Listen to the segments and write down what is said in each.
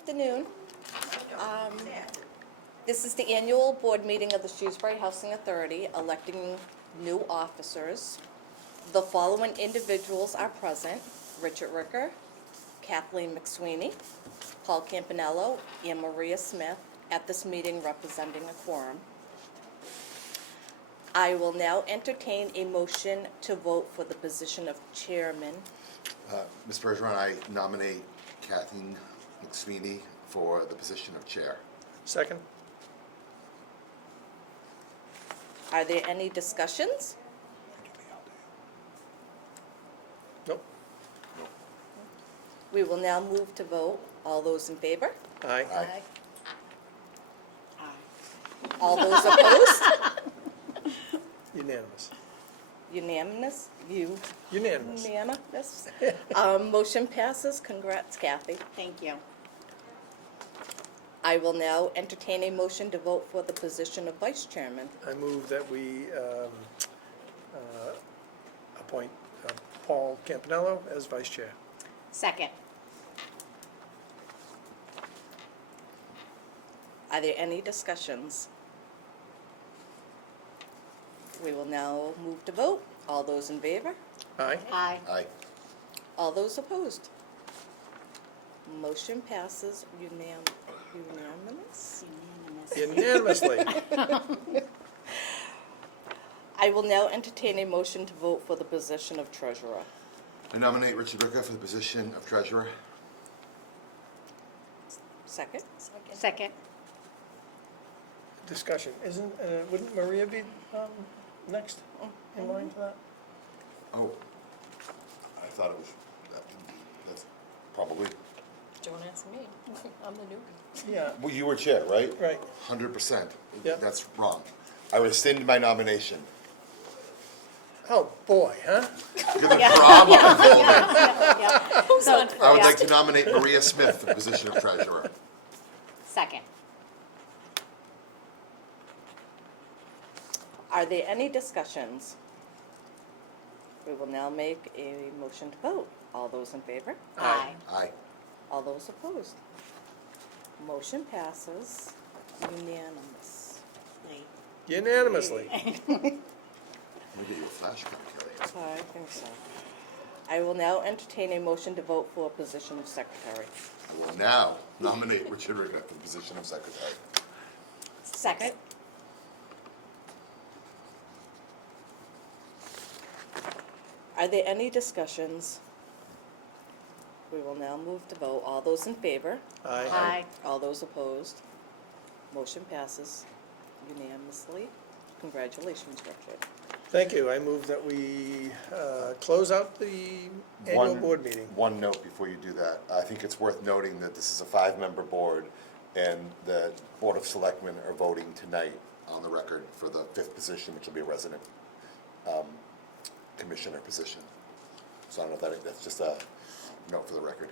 afternoon. This is the annual board meeting of the Shrewsbury Housing Authority, electing new officers. The following individuals are present: Richard Ricker, Kathleen McSweeney, Paul Campanello, and Maria Smith, at this meeting representing a quorum. I will now entertain a motion to vote for the position of chairman. Ms. Bergeron, I nominate Kathleen McSweeney for the position of chair. Second? Are there any discussions? Nope. We will now move to vote. All those in favor? Aye. Aye. All those opposed? Unanimous. Unanimous? Unanimous. Unanimous? Motion passes. Congrats, Kathy. Thank you. I will now entertain a motion to vote for the position of vice chairman. I move that we appoint Paul Campanello as vice chair. Second. Are there any discussions? We will now move to vote. All those in favor? Aye. Aye. Aye. All those opposed? Motion passes unanimous. Unanimous. Unanimously. I will now entertain a motion to vote for the position of treasurer. I nominate Richard Ricker for the position of treasurer. Second? Second. Discussion. Wouldn't Maria be next in line for that? Oh, I thought it was, that's probably, Don't ask me. I'm the newbie. Yeah. well, you were chair, right? Right. 100%. Yeah. That's wrong. I rescind my nomination. Oh, boy, huh? You're the drama of the moment. Yeah. So, I would yeah. like to nominate Maria Smith for the position of treasurer. Second. Are there any discussions? We will now make a motion to vote. All those in favor? Aye. Aye. All those opposed? Motion passes unanimously. Unanimously. Let me get you a flash card, Kelly. I think so. I will now entertain a motion to vote for a position of secretary. I will now nominate Richard Ricker for the position of secretary. Second. Are there any discussions? We will now move to vote. All those in favor? Aye. Aye. All those opposed? Motion passes unanimously. Congratulations, Richard. Thank you. I move that we close out the annual board meeting. One note before you do that. I think it's worth noting that this is a 5-member board, and the Board of Selectmen are voting tonight on the record for the 5th position, which will be a resident commissioner position. So I don't know if that's just a note for the record.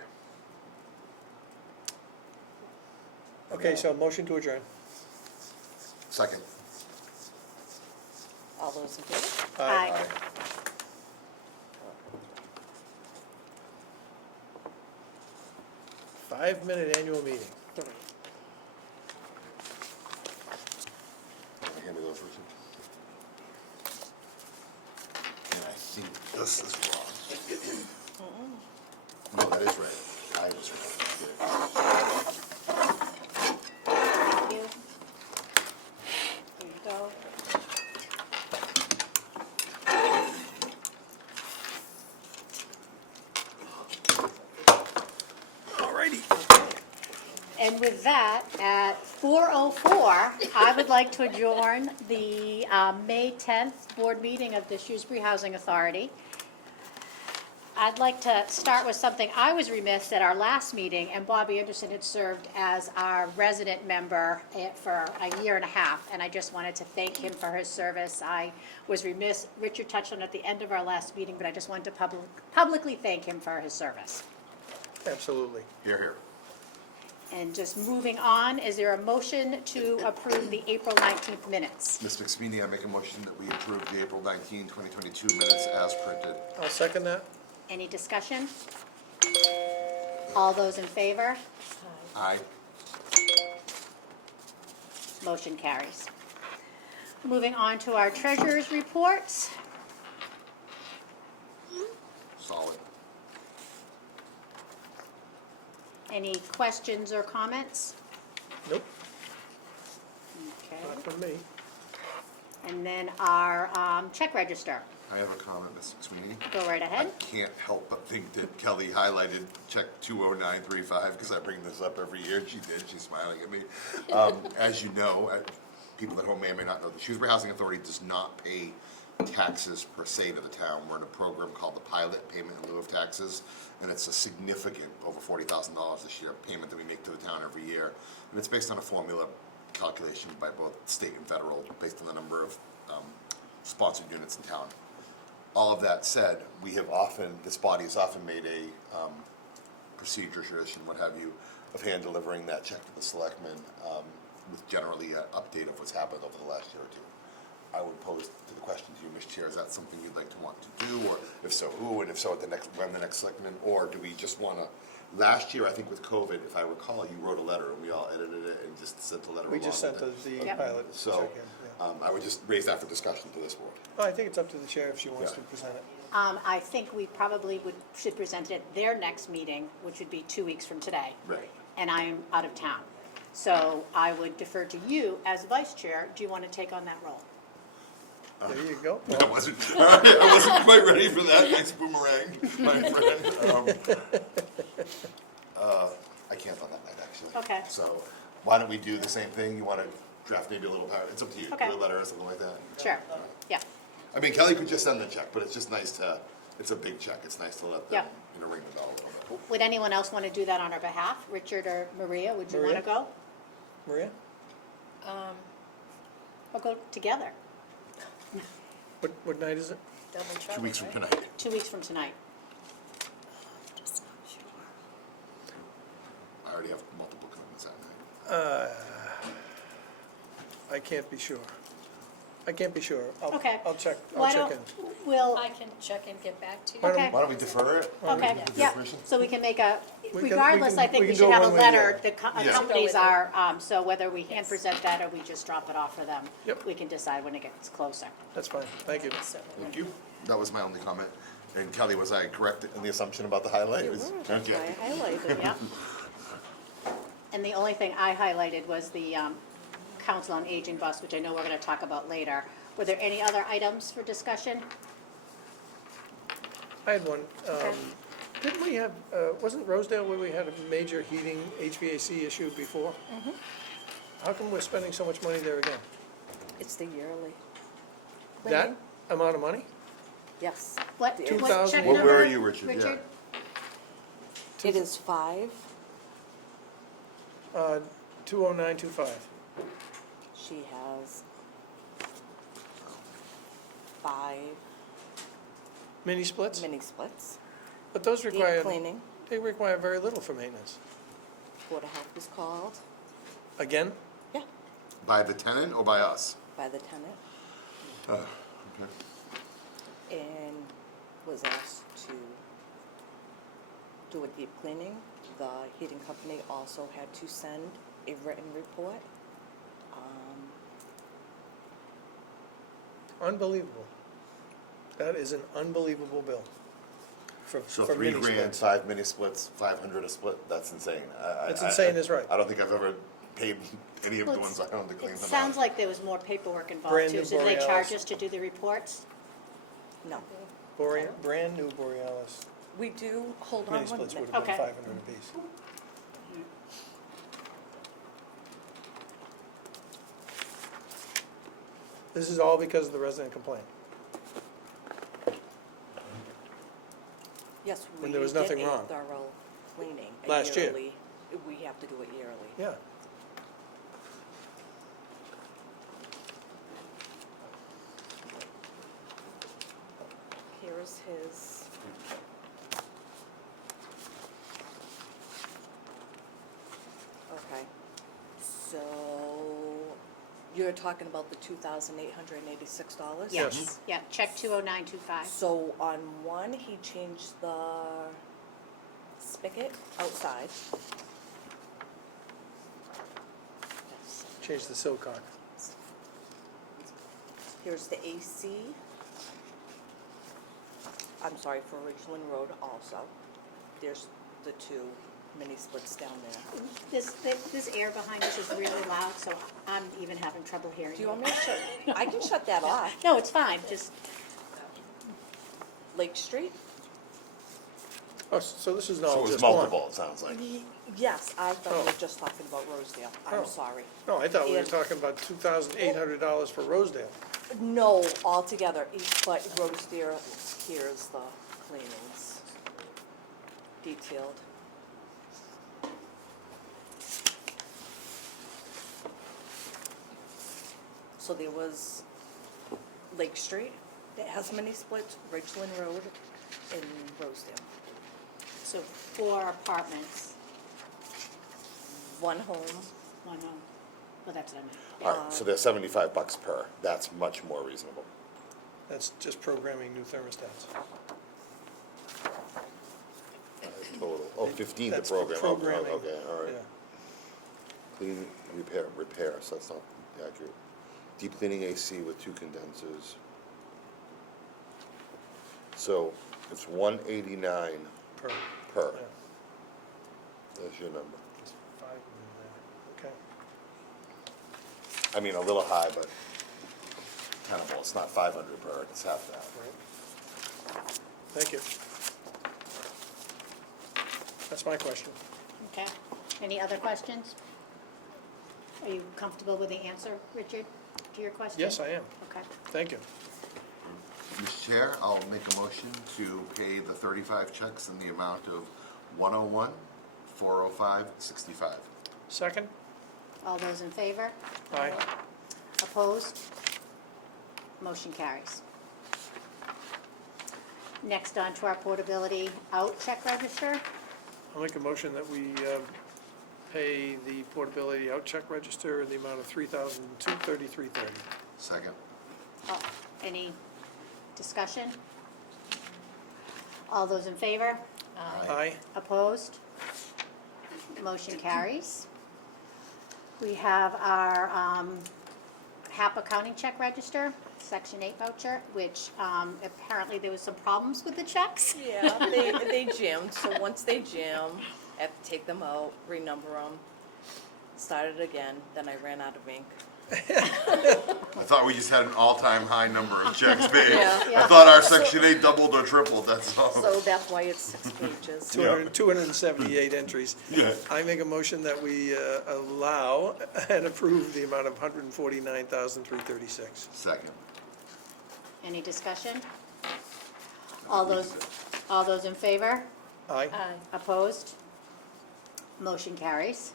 Okay, so motion to adjourn. Second. All those in favor? Aye. 5-minute annual meeting. 3. Can I hand me those, Richard? And I think this is wrong. No, that is right. I was right. Thank you. There you go. Alrighty. And with that, at 4:04, I would like to adjourn the May 10th board meeting of the Shrewsbury Housing Authority. I'd like to start with something I was remiss at our last meeting, and Bobby Anderson had served as our resident member for a year and a half, and I just wanted to thank him for his service. I was remiss, Richard touched on it at the end of our last meeting, but I just wanted to publicly thank him for his service. Absolutely. Here, here. And just moving on, is there a motion to approve the April 19th minutes? Ms. McSweeney, I make a motion that we approve the April 19, 2022 minutes as printed. I'll second that. Any discussion? All those in favor? Aye. Motion carries. Moving on to our treasurer's reports. Solid. Any questions or comments? Nope, Okay. not from me. And then our check register. I have a comment, Ms. Sweeney. Go right I ahead. can't help but think that Kelly highlighted check 20935, because I bring this up every year, and she did, she's smiling at me. As you know, people at home may or may not know, the Shrewsbury Housing Authority does not pay taxes per se to the town. We're in a program called the Pilot Payment in lieu of taxes, and it's a significant, over $40,000 this year, payment that we make to the town every year. And it's based on a formula calculation by both state and federal, based on the number of sponsored units in town. All of that said, we have often, this body has often made a procedure, tradition, what have you, of hand delivering that check to the selectmen with generally an update of what's happened over the last year or two. I would pose to the question to you, Ms. Chair, is that something you'd like to want to do, or if so, who, and if so, at the next, when the next selectman, or do we just wanna, last year, I think with COVID, if I recall, you wrote a letter, and we all edited it and just sent the letter along We just with sent it. the Yep. pilot check So, in, yeah. I would just raise that for discussion to this board. Well, I think it's up to the chair if she wants Yeah. to present it. I think we probably should present it at their next meeting, which would be 2 weeks from today. Right. And I'm out of town. So I would defer to you as vice chair. Do you want to take on that role? There you go. I wasn't quite ready for that. Nice boomerang, my friend. I can't on that night, actually. Okay. So why don't we do the same thing? You want to draft maybe a little, it's up to you. Okay. Do a letter or something like that. Sure. Yeah. I mean, Kelly could just send the check, but it's just nice to, it's a big check. It's nice to let them, Yeah. ring the bell a little bit. Would anyone else want to do that on our behalf? Richard or Maria, would you want to Maria? go? Maria, Or go together? what night is it? Double 2 trouble, weeks from right? tonight. 2 weeks from tonight. Just not sure. I already have multiple commitments that night. I can't be sure. I can't be sure. Okay. I'll check Why in. don't, we'll, I can check and get back to you. Why don't- okay. Why don't we defer it? Okay, With your yeah, permission? so we can make a, We can- regardless, I think we we can should do it have a one way or the letter, other. the Yeah. companies Go with it. are, so whether we hand Yes. present that or we just drop it off for them. Yep. We can decide when it gets closer. That's fine, thank you. So, Thank you. That was my only comment. And Kelly, was I correct in the assumption about the highlight? You Was- were, Okay. I highlighted. Yeah. And the only thing I highlighted was the Council on Aging bus, which I know we're gonna talk about later. Were there any other items for discussion? I had one. Okay. Didn't we have, wasn't Rosedale where we had a major heating HVAC issue before? How come we're spending so much money there again? It's the yearly. That amount of money? Yes. What, The- what 2,000. check Well, number? where are you, Richard? Yeah. It is 5. 20925. She has 5 Mini splits? mini splits. But those Deep require, cleaning. they require very little for maintenance. Board of Health was called. Again? Yeah, By the tenant or by us? by the tenant. Okay. And was asked to do a deep cleaning. The heating company also had to send a written report. Unbelievable. That is an unbelievable bill for So for $3 mini grand, splits. 5 mini splits, 500 a split, that's insane. That's insane is right. I don't think I've ever paid any of the Well, ones I own to clean It them out. sounds like there was more paperwork involved Brand too. new So did they charge Borealis. us to do the reports? No. Brand new Borealis We do, hold on mini one splits would minute. have been Okay. 500 apiece. This is all because of the resident complaint. Yes, we And there was did nothing a wrong. thorough cleaning. a Last year. yearly- We have to do it yearly. Yeah. Here is his. Okay, so you're talking about the $2,886? Yes. Yeah, check 20925. So on one, he changed the spigot outside. change the Silcock. Here's the AC. I'm sorry, for Ridgeland Road also. There's the two mini splits down there. This air behind us is really loud, so I'm even having trouble hearing Do you want me to shut, I can shut that off. No, it's fine, just, Lake Street? Oh, so this is So all it was just one? multiple, it sounds like. Yes, I thought we Oh. were just talking about Rosedale. Oh. I'm sorry. No, I thought we were And- talking about $2,800 for Rosedale. No, altogether, but Rosedale, here's the cleanings detailed. So there was Lake Street that has mini splits, Ridgeland Road, and Rosedale. so 4 apartments, One home, one home. Well, that's what I meant. All right, so they're $75 per, that's much more reasonable. That's just programming new thermostats. Total, oh, 15 to That's program, programming. okay, all right. Yeah. Clean, repair, so that's not accurate. Deep cleaning AC with 2 condensers. So it's 189 Per, per, yeah. there's your number. There's 5 in there. Okay. I mean, a little high, but kind of, well, it's not 500 per, it's half that. Right. Thank you. That's my question. Okay. Any other questions? Are you comfortable with the answer, Richard, to your question? Yes, I am. Okay. Thank you. Mr. Chair, I'll make a motion to pay the 35 checks in the amount of 101,405.65. Second? All those in favor? Aye. Opposed? Motion carries. Next on to our portability out check register. I'll make a motion that we pay the portability out check register in the amount of $3,233.30. Second. Any discussion? All those in favor? Aye. Opposed? Motion carries. We have our HAP accounting check register, Section 8 voucher, which apparently there was some problems with the checks. yeah, they jammed, so once they jam, I have to take them out, renumber them, start it again, then I ran out of ink. I thought we just had an all-time high number of checks made. Yeah. I thought our Section 8 doubled or tripled, that's all. So that's why it's 6 pages. 278 entries. Yeah. I make a motion that we allow and approve the amount of $149,336. Second. Any discussion? All those in favor? Aye. Opposed? Motion carries.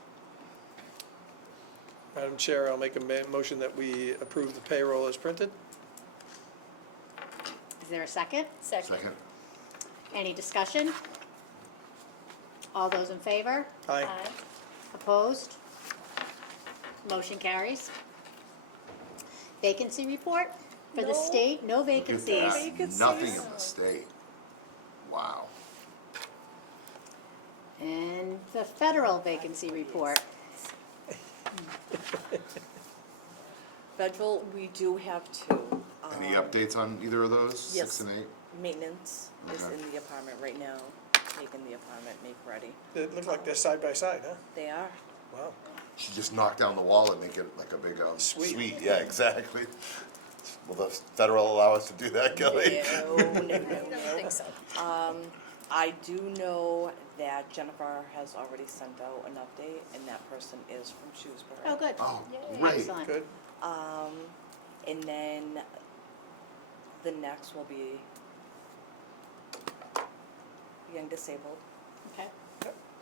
Madam Chair, I'll make a motion that we approve the payroll as printed. Is there a second? Second. Second. Any discussion? All those in favor? Aye. Opposed? Motion carries. Vacancy report for the No. state, no Look at vacancies. that. Vacancies. Nothing in the state. Wow. And the federal vacancy report. Federal, we do have 2. Any updates on either of those? Yes. 6 and 8? Maintenance is Okay. in the apartment right now, making the apartment make ready. They look like they're side by side, huh? They are. Wow. She just knocked down the wall and make it like a big Suite. Yeah, exactly. Will the federal allow us to do that, Kelly? No, I don't think so. I do know that Jennifer has already sent out an update, and that person is from Shrewsbury. Oh, good. Oh, Yay. great. Excellent. Good. And then the next will be young disabled Okay,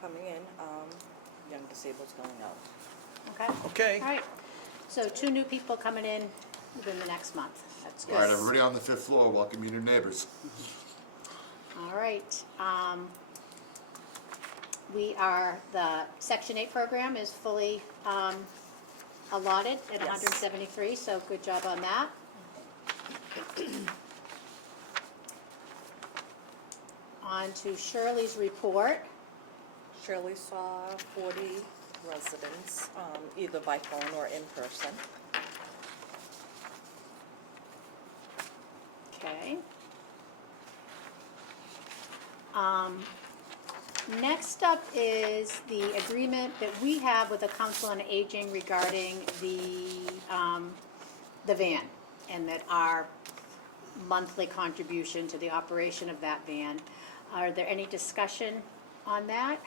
coming in, young disabled's going out. okay. Okay. All right. So 2 new people coming in within the next month. That's good. All right, everybody on the 5th floor, welcome your new neighbors. All right. The Section 8 program is fully allotted at Yes. 173, so good job on that. On to Shirley's report. Shirley saw 40 residents, either by phone or in person. Okay. Next up is the agreement that we have with the Council on Aging regarding the van, and that our monthly contribution to the operation of that van. Are there any discussion on that?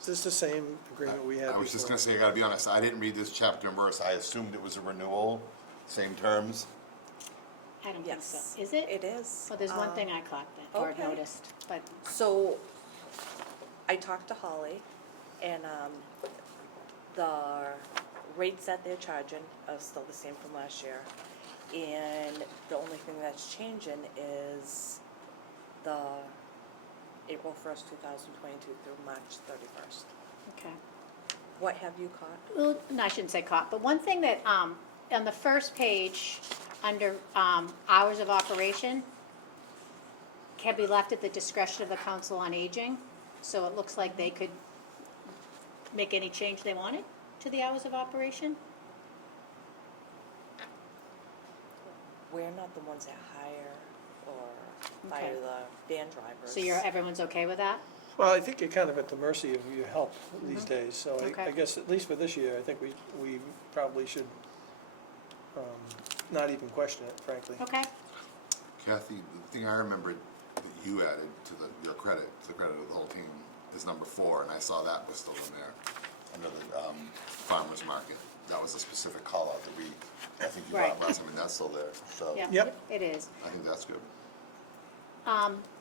Is this the same agreement we had before? I was just gonna say, I gotta be honest, I didn't read this chapter and verse, I assumed it was a renewal, same terms. I don't think Yes. so. Is it? It is. Well, there's one thing I caught that, or okay. noticed, but, So, I talked to Holly, and the rates that they're charging are still the same from last year. And the only thing that's changing is the April 1st, 2022 through March 31st. okay. What have you caught? Well, no, I shouldn't say caught, but one thing that, on the first page, under hours of operation, can be left at the discretion of the Council on Aging, so it looks like they could make any change they wanted to the hours of operation. We're not the ones that hire or Okay. fire the van drivers. So everyone's okay with that? Well, I think you're kind of at the mercy of your help these days, so I Okay. guess at least for this year, I think we probably should not even question it, frankly. Okay, Kathy, the thing I remembered that you added to your credit, to the credit of the whole team, is number 4, and I saw that was still in there, under the farmer's market. That was a specific call out that I think you Right. brought last time, and that's still there, so yeah, Yep. it is. I think that's good.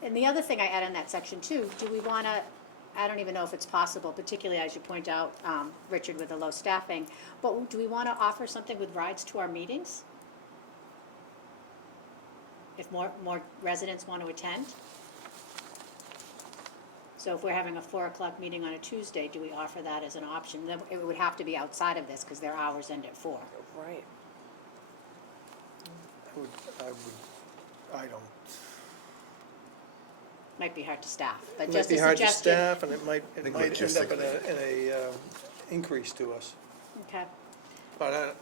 And the other thing I add in that section too, do we want to, I don't even know if it's possible, particularly as you point out, Richard, with the low staffing, but do we want to offer something with rides to our meetings? If more residents want to attend? So if we're having a 4:00 meeting on a Tuesday, do we offer that as an option? Then it would have to be outside of this because their hours end at 4. Right. I don't. Might be hard to staff, but It might just be a hard to suggestion. staff, and it might think end up in logistically. a increase to us. Okay, But,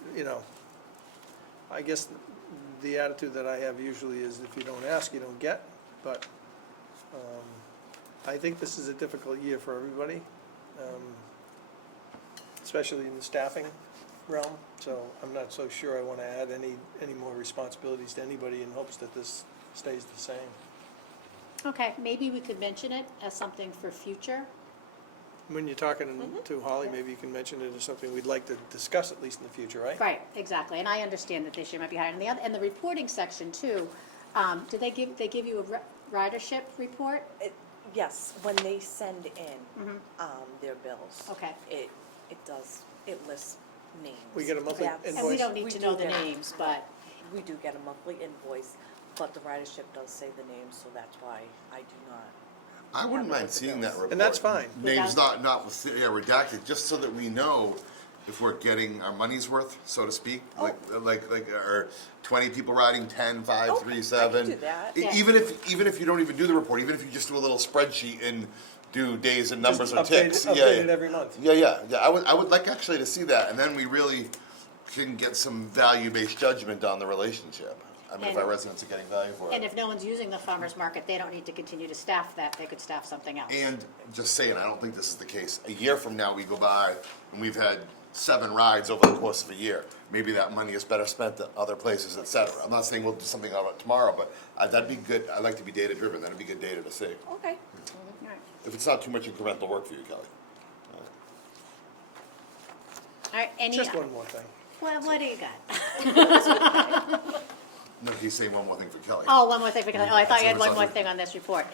I guess the attitude that I have usually is if you don't ask, you don't get. But I think this is a difficult year for everybody, especially in the staffing realm. So I'm not so sure I want to add any more responsibilities to anybody in hopes that this stays the same. okay, maybe we could mention it as something for future. When you're talking to Holly, maybe you can mention it as something we'd like to discuss at least in the future, right? Right, exactly, and I understand that this year might be higher. And the reporting section too, do they give you a ridership report? Yes, when they send in their bills. Okay. It lists names. We get a monthly That's- invoice. And we don't need We to do know the get- names, but, We do get a monthly invoice, but the ridership does say the names, so that's why I do not. I wouldn't Yeah, mind with the seeing that bills. report. And that's fine. Names Without- redacted, just so that we know if we're getting our money's worth, so to speak. Like, are 20 people riding 10, 5, Okay, 3, I 7? can do that. Yeah. Even if you don't even do the report, even if you just do a little spreadsheet and do days and numbers Just or ticks. update it every month. Yeah. I would like actually to see that, and then we really can get some value-based judgment on the relationship. I mean, if our And- residents are getting value for it. and if no one's using the farmer's market, they don't need to continue to staff that, they could staff something else. And just saying, I don't think this is the case. A year from now, we go by and we've had 7 rides over the course of a year. Maybe that money is better spent at other places, et cetera. I'm not saying we'll do something about it tomorrow, but that'd be good. I'd like to be data driven. That'd be good data to see. Okay. All right. If it's not too much incremental work for you, Kelly. All right, any, Just one more thing. well, what do you got? No, he's saying one more thing for Kelly. Oh, one more thing, because, I thought you had That's what one more it's thing on this report.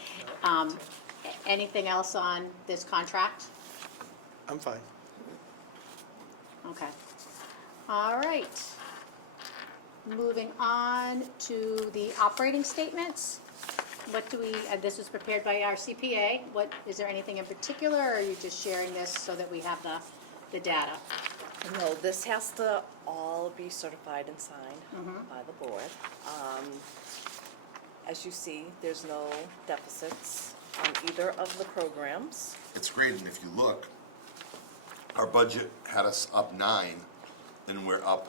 Anything else on this contract? I'm fine. Okay. All right. Moving on to the operating statements. What do we, this was prepared by our CPA. Is there anything in particular, or are you just sharing this so that we have the data? No, this has to all be certified and signed by the board. As you see, there's no deficits on either of the programs. It's great, and if you look, our budget had us up 9, and we're up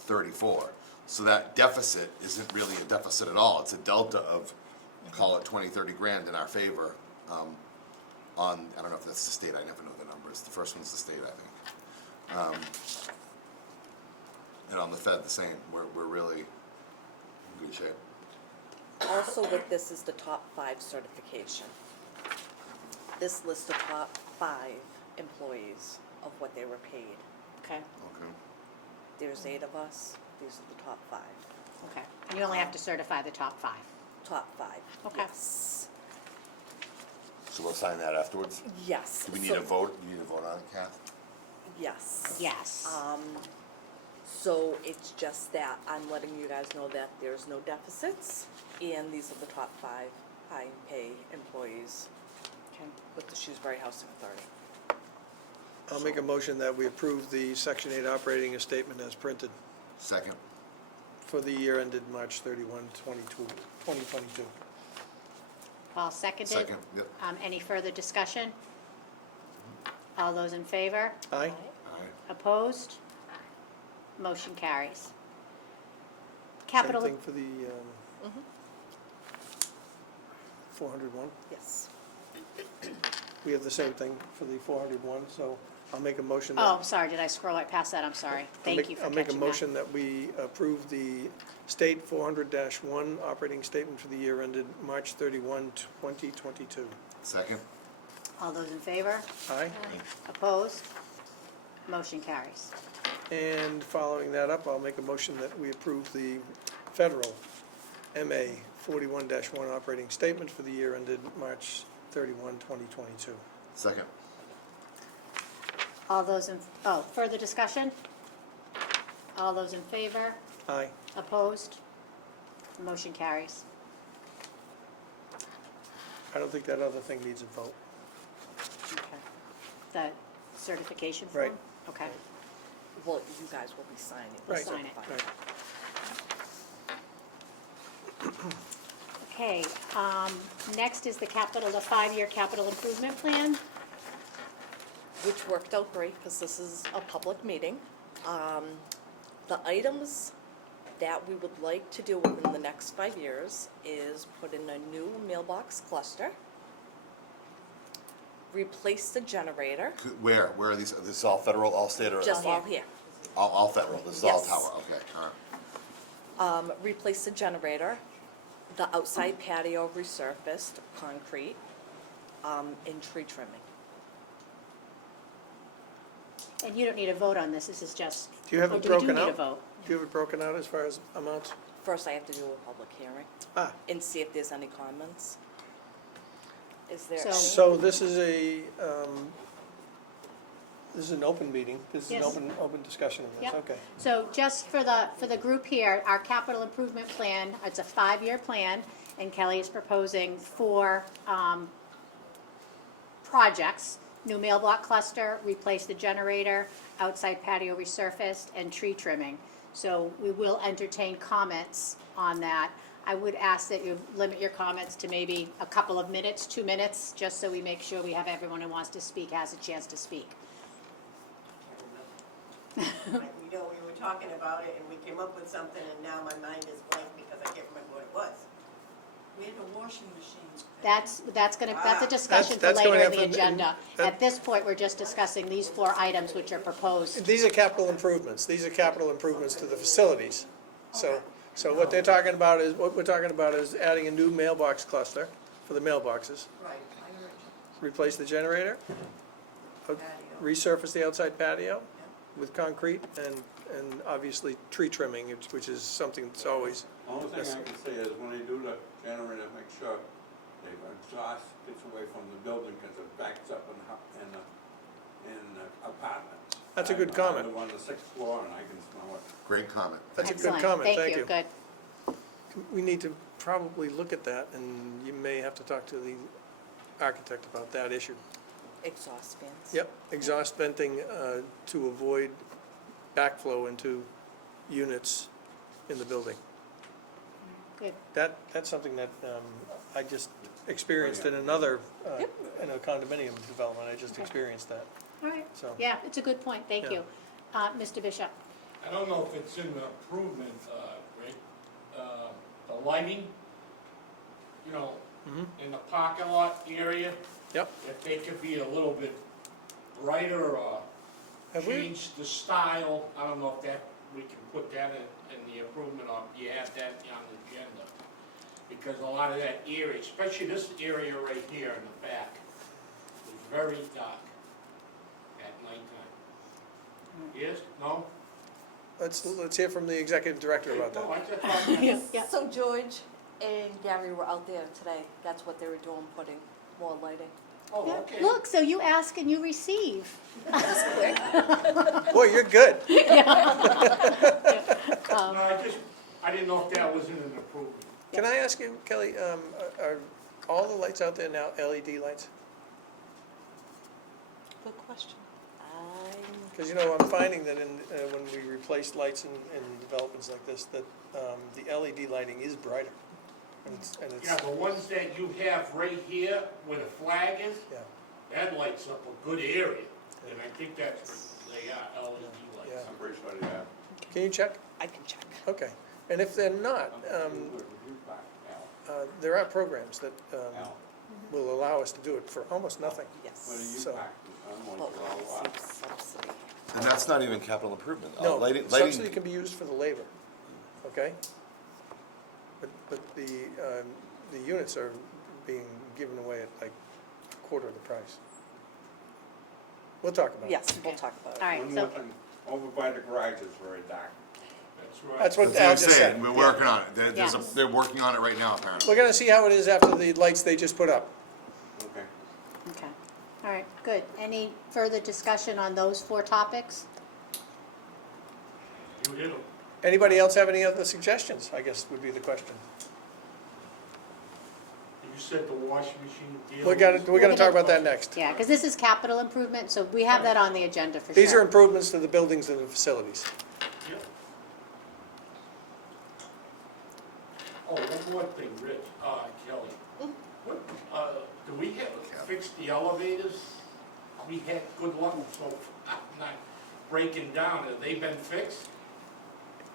34. So that deficit isn't really a deficit at all. It's a delta of, call it 20, 30 grand in our favor. On, I don't know if that's the state, I never know the numbers. The first one's the state, I think. And on the Fed, the same. We're really in good shape. Also with this is the top 5 certification. This lists the top 5 employees of what they were paid. Okay, Okay. There's 8 of us, these are the top 5. okay. And you only have to certify the top 5. Top 5, Okay. yes. So we'll sign that afterwards? Yes. Do we need so- a vote? You need a vote on it, Kath? Yes. Yes. So it's just that I'm letting you guys know that there's no deficits, and these are the top 5 high pay employees Okay. with the Shrewsbury Housing Authority. I'll make a motion that we approve the Section 8 operating statement as printed Second? for the year ended March 31, 2022. Paul seconded. Second, yep. Any further discussion? All those in favor? Aye? Aye. Opposed? Motion carries. Same Capital, thing for the 401? Yes. We have the same thing for the 401, so I'll make a motion. oh, I'm sorry, did I scroll right past that? I'm sorry. Thank you for I'll catching make a that. motion that we approve the state 400-1 operating statement for the year ended March 31, 2022. Second? All those in favor? Aye? Opposed? Motion carries. And following that up, I'll make a motion that we approve the federal MA 41-1 operating statement for the year ended March 31, 2022. Second? All those in, further discussion? All those in favor? Aye. Opposed? Motion carries. I don't think that other thing needs a vote. Okay. The certification form? Right. Okay. Well, you guys will be signing. Right. Sign it. certified. Right. Okay, next is the 5-year capital improvement plan. Which worked out great, because this is a public meeting. The items that we would like to do within the next 5 years is put in a new mailbox cluster, replace the generator, Where are these? This is all federal, all state, or? just all here. here. All federal, this is all Yes. tower, okay, all right. Replace the generator, the outside patio resurfaced, concrete, and tree trimming. And you don't need a vote on this is just. Do you have or it do broken we do need a out? vote? Do you have it broken out as far as amounts? First, I have to do a public hearing Ah, and see if there's any comments. Is there? So- any? so this is an open meeting, this is an Yes. open discussion of this, Yep. okay. So just for the group here, our capital improvement plan, it's a 5-year plan, and Kelly is proposing 4 projects. New mailbox cluster, replace the generator, outside patio resurfaced, and tree trimming. So we will entertain comments on that. I would ask that you limit your comments to maybe a couple of minutes, 2 minutes, just so we make sure we have everyone who wants to speak has a chance to speak. We know we were talking about it and we came up with something and now my mind is blank because I can't remember what it was. We had a washing machine. That's a discussion for That's later going in the after- agenda. that- At this point, we're just discussing these 4 items which are proposed. These are capital improvements, these are capital improvements to the facilities. So what we're talking about is adding a new mailbox cluster for the mailboxes, Right, I heard replace the generator, you. resurface the outside patio with concrete, and obviously tree trimming, which is something that's always, Only thing I can say is when they do the generator, make sure the exhaust gets away from the building because it backs up in the apartments. That's a good I comment. live on the 6th floor and I can smell it. Great comment. that's a good Excellent. comment, thank you. Good. We need to probably look at that, and you may have to talk to the architect about that issue. Exhaust fans. Yep, exhaust venting to avoid backflow into units in the building. Good. That's something that I just experienced in another, in a condominium development, I just experienced that. all right. So- Yeah, it's a good point, thank Yeah. you. Mr. Bishop? I don't know if it's in the improvement, Rick, the lighting, you know, in the parking lot area, Yep. if they could be a little bit brighter or Have we- change the style, I don't know if that, we can put that in the improvement, or you have that on the agenda. Because a lot of that area, especially this area right here in the back, is very dark at nighttime. Yes, no? Let's hear from the executive director about No, that. I just thought that. Yeah. So George and Gary were out there today, that's what they were doing, putting more lighting. Oh, Yeah. okay. Look, so you ask and you receive. Boy, you're good. No, I didn't know if that was in an improvement. Can I ask you, Kelly, are all the lights out there now LED lights? Good question. Because, you know, I'm finding that when we replace lights in developments like this, that the LED lighting is brighter. And it's, Yeah, the ones that you have right here where the flag is, yeah, that lights up a good area. And I think that's, they are LED lights. Yeah. I'm pretty sure they have. can you check? I can check. Okay. And if they're not, I'm pretty good with you back, Al. there are programs that Al, will allow us to do it for almost nothing. what are Yes. you So- back? I'm on But for we a while. receive subsidy. And that's not even capital improvement. No, Lighting, subsidy can be used for the labor, okay? But the units are being given away at like a quarter of the price. We'll talk about it. Yes, we'll talk about it. All right, One so, more thing, over by the garage is very dark. That's right. That's what That's what Al I'm just said. saying, we're working on it. Yes. They're working on it right now, apparently. We're gonna see how it is after the lights they just put up. Okay. okay, all right, good. Any further discussion on those 4 topics? You hit them. Anybody else have any other suggestions, I guess would be the question. You said the washing machine deal. We're gonna talk about that next. Yeah, because this is capital improvement, so we have that on the agenda for sure. These are improvements to the buildings and the facilities. Yep. Oh, one more thing, Rich, Kelly. What, do we have fixed the elevators? We had good luck so not breaking down. Have they been fixed?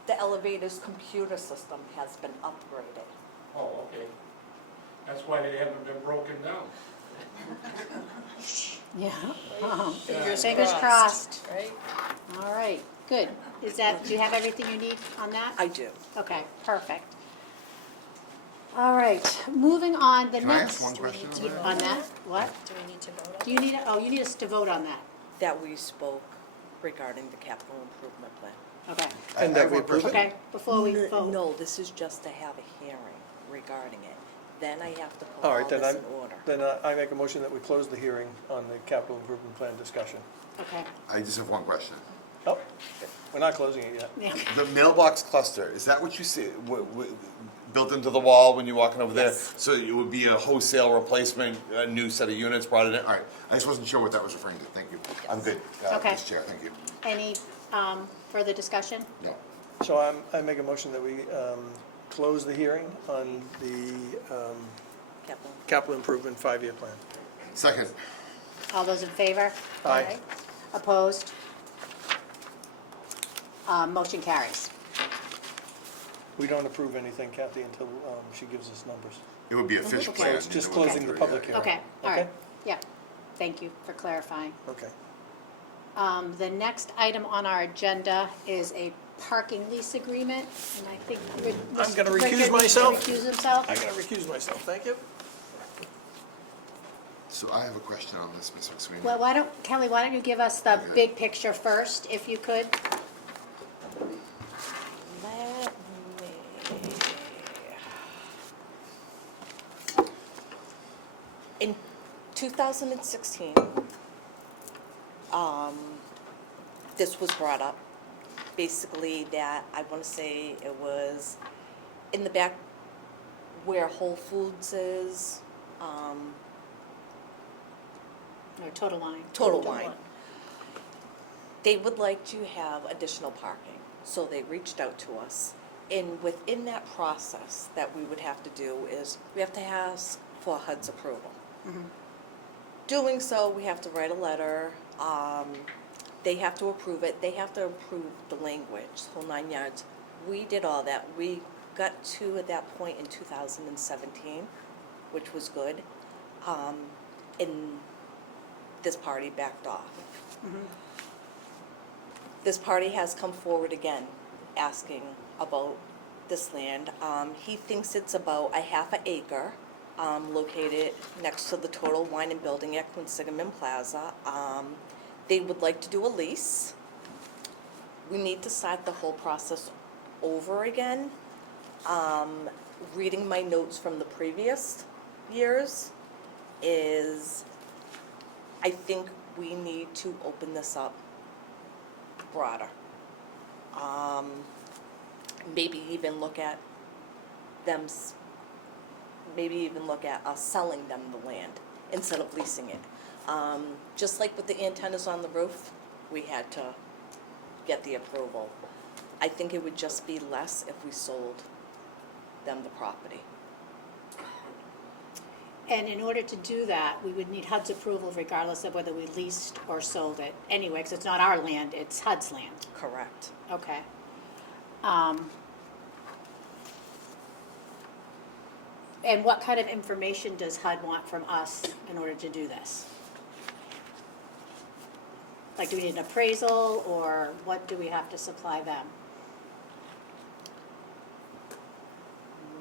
The elevator's computer system has been upgraded. Oh, okay. That's why they haven't been broken down. Yeah. Fingers Fingers crossed. Right? All right, good. Is that, do you have everything you need on that? I do. Okay, perfect. All right, moving on, the Can I next. ask one question on that? On that, what? Do we need to vote on? Do you need, you need us to vote on that? That we spoke regarding the capital improvement plan. Okay, And that we approve it? okay, before we vote. No, this is just to have a hearing regarding it. Then I have to put All all right, then this in order. I make a motion that we close the hearing on the capital improvement plan discussion. Okay, I just have one question. Oh, we're not closing it yet. yeah, The mailbox cluster, is that what you see, built into the wall when you're walking over there? Yes. So it would be a wholesale replacement, a new set of units brought in? All right, I just wasn't sure what that was referring to. Thank you. I'm good, Okay. Mr. Chair, thank you. any, further discussion? No. So I make a motion that we close the hearing on the Capital. capital improvement 5-year plan. Second, All those in favor? Aye. Opposed? Motion carries. We don't approve anything, Kathy, until she gives us numbers. it would be official Okay. plan. So it's just and it would go closing the through, public yeah. hearing. Okay, all right, Okay? yeah, thank you for clarifying. Okay. The next item on our agenda is a parking lease agreement, and I think. I'm gonna Richard recuse needs to myself. Recuse himself? I'm gonna recuse myself, thank you. So I have a question on this, Ms. McSweeney. Well, Kelly, why don't you give us the Okay. big picture first, if you could? Let me. In 2016, this was brought up. Basically, that I want to say it was in the back where Whole Foods is. Or Total Line? Total Wine. They would like to have additional parking, so they reached out to us. And within that process that we would have to do is, we have to ask for HUD's approval. Doing so, we have to write a letter They have to approve it, they have to approve the language, whole 9 yards. We did all that, we got to at that point in 2017, which was good. And this party backed off. This party has come forward again, asking about this land. He thinks it's about a half an acre, located next to the Total Wine and Building at Quinsigamon Plaza. They would like to do a lease. We need to start the whole process over again. Reading my notes from the previous years is, I think we need to open this up broader. Maybe even look at them, maybe even look at us selling them the land instead of leasing it. Just like with the antennas on the roof, we had to get the approval. I think it would just be less if we sold them the property. And in order to do that, we would need HUD's approval regardless of whether we leased or sold it anyway, because it's not our land, it's HUD's land. Correct. Okay. And what kind of information does HUD want from us in order to do this? Like, do we need an appraisal, or what do we have to supply them?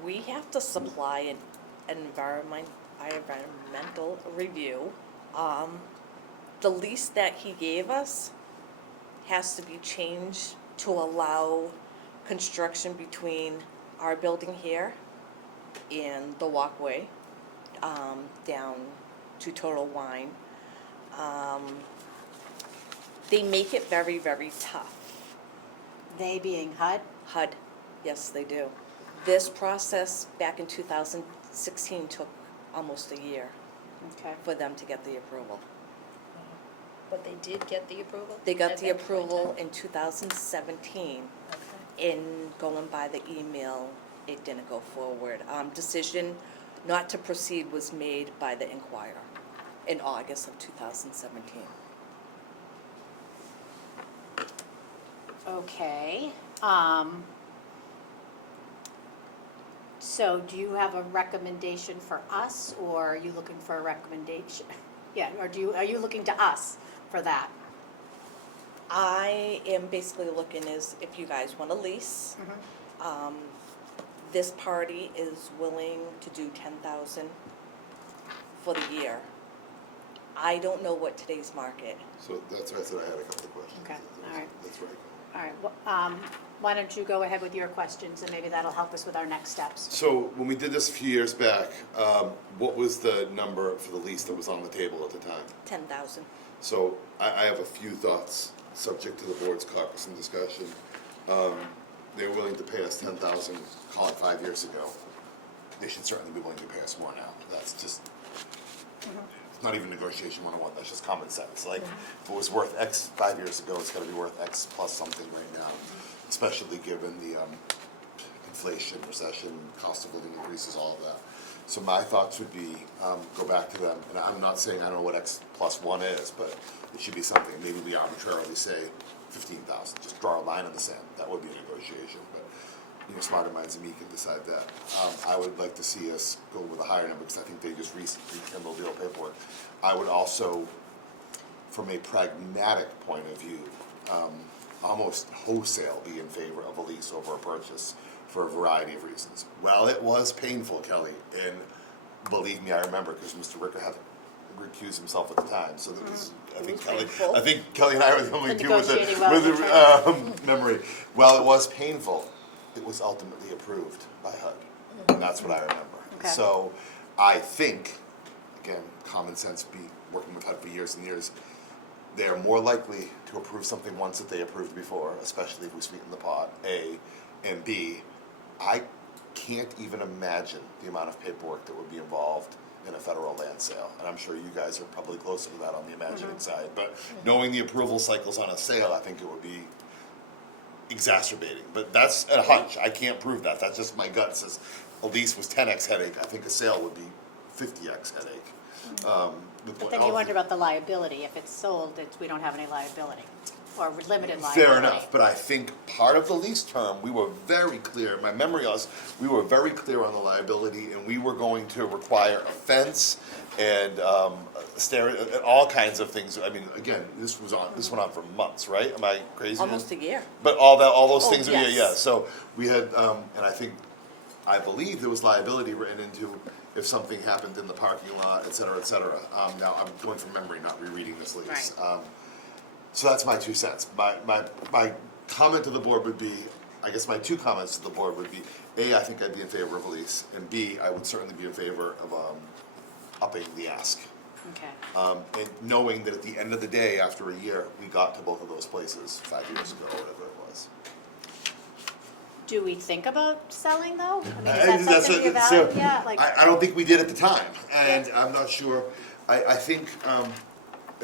We have to supply an environmental review. The lease that he gave us has to be changed to allow construction between our building here and the walkway down to Total Wine. They make it very, very tough. They being HUD? HUD, yes, they do. This process back in 2016 took almost a year Okay. for them to get the approval. But they did get the approval? They got at the that point in approval time? in 2017. Okay. In going by the email, it didn't go forward. Decision not to proceed was made by the Inquirer in August of 2017. Okay. So do you have a recommendation for us, or are you looking for a recommendation? Yeah, or are you looking to us for that? I am basically looking as if you guys want to lease. This party is willing to do 10,000 for the year. I don't know what today's market. So that's why I said I had a couple of questions. Okay, all right. That's right. All right, why don't you go ahead with your questions, and maybe that'll help us with our next steps. So when we did this a few years back, what was the number for the lease that was on the table at the time? 10,000. So I have a few thoughts, subject to the board's caucus and discussion. They're willing to pay us 10,000, call it 5 years ago. They should certainly be willing to pay us more now. That's just, it's not even negotiation 101, that's just common sense. Like, if it was worth X 5 years ago, it's gotta be worth X plus something right now, especially given the inflation, recession, cost of living increases, all of that. So my thoughts would be, go back to them, and I'm not saying I don't know what X plus one is, but it should be something, maybe we arbitrarily say 15,000, just draw a line in the sand, that would be a negotiation, but, you know, smarter minds than me can decide that. I would like to see us go with a higher number, because I think they just rekindled the old paperwork. I would also, from a pragmatic point of view, almost wholesale be in favor of a lease over a purchase for a variety of reasons. Well, it was painful, Kelly, and believe me, I remember, because Mr. Ricker had to recuse himself at the time, so there was, I think Kelly and I were the only two with Negotiating well, the memory. While it was painful, it was ultimately approved by HUD, and that's what I remember. Okay. So I think, again, common sense, working with HUD for years and years, they are more likely to approve something once that they approved before, especially if we sweeten the pot, A, and B, I can't even imagine the amount of paperwork that would be involved in a federal land sale, and I'm sure you guys are probably closer to that on the imagining side, but knowing the approval cycles on a sale, I think it would be exacerbating, but that's a hunch, I can't prove that, that's just my gut says a lease was 10x headache, I think a sale would be 50x headache. But then you wonder about the liability. If it's sold, we don't have any liability, or limited liability. Fair enough, but I think part of the lease term, we were very clear, my memory is, we were very clear on the liability, and we were going to require a fence and all kinds of things. I mean, again, this went on for months, right? Am I crazy? Almost a year. But all those Oh, things, yes. yeah, so we had, and I believe there was liability written into if something happened in the parking lot, et cetera, et cetera. Now, I'm going from memory, not rereading this lease. Right. So that's my 2 cents. My comment to the board would be, I guess my 2 comments to the board would be, A, I think I'd be in favor of a lease, and B, I would certainly be in favor of upping the ask. Okay. And knowing that at the end of the day, after a year, we got to both of those places 5 years ago, or whatever it was. Do we think about selling though? I mean, And is that something we evaluate? Yeah, like, I don't think we did at the time, and I'm not sure. I think, are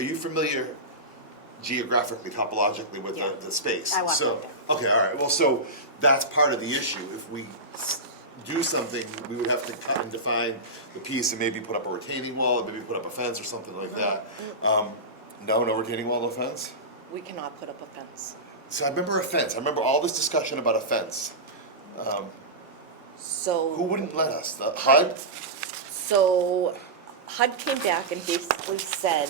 you familiar geographically, topologically with Yeah. the space? I walked So, up there. okay, all right, well, so that's part of the issue. If we do something, we would have to cut and define the piece and maybe put up a retaining wall, and maybe put up a fence or something like that. No retaining wall, no fence? We cannot put up a fence. So I remember a fence, I remember all this discussion about a fence. So. Who wouldn't let us? The HUD? So HUD came back and basically said,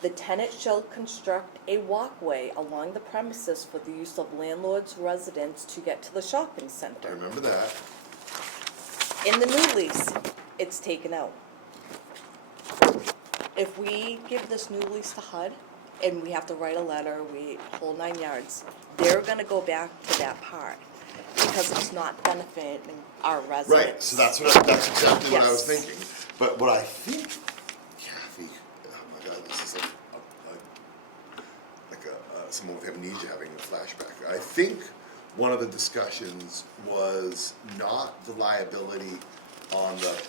the tenant shall construct a walkway along the premises for the use of landlord's residents to get to the shopping I center. remember that. In the new lease, it's taken out. If we give this new lease to HUD, and we have to write a letter, whole 9 yards, they're gonna go back to that part, because it's not benefiting our residents. Right, so that's exactly what I was Yes. thinking. But what I think, Kathy, oh my God, this is like someone with amnesia having a flashback. I think one of the discussions was not the liability on the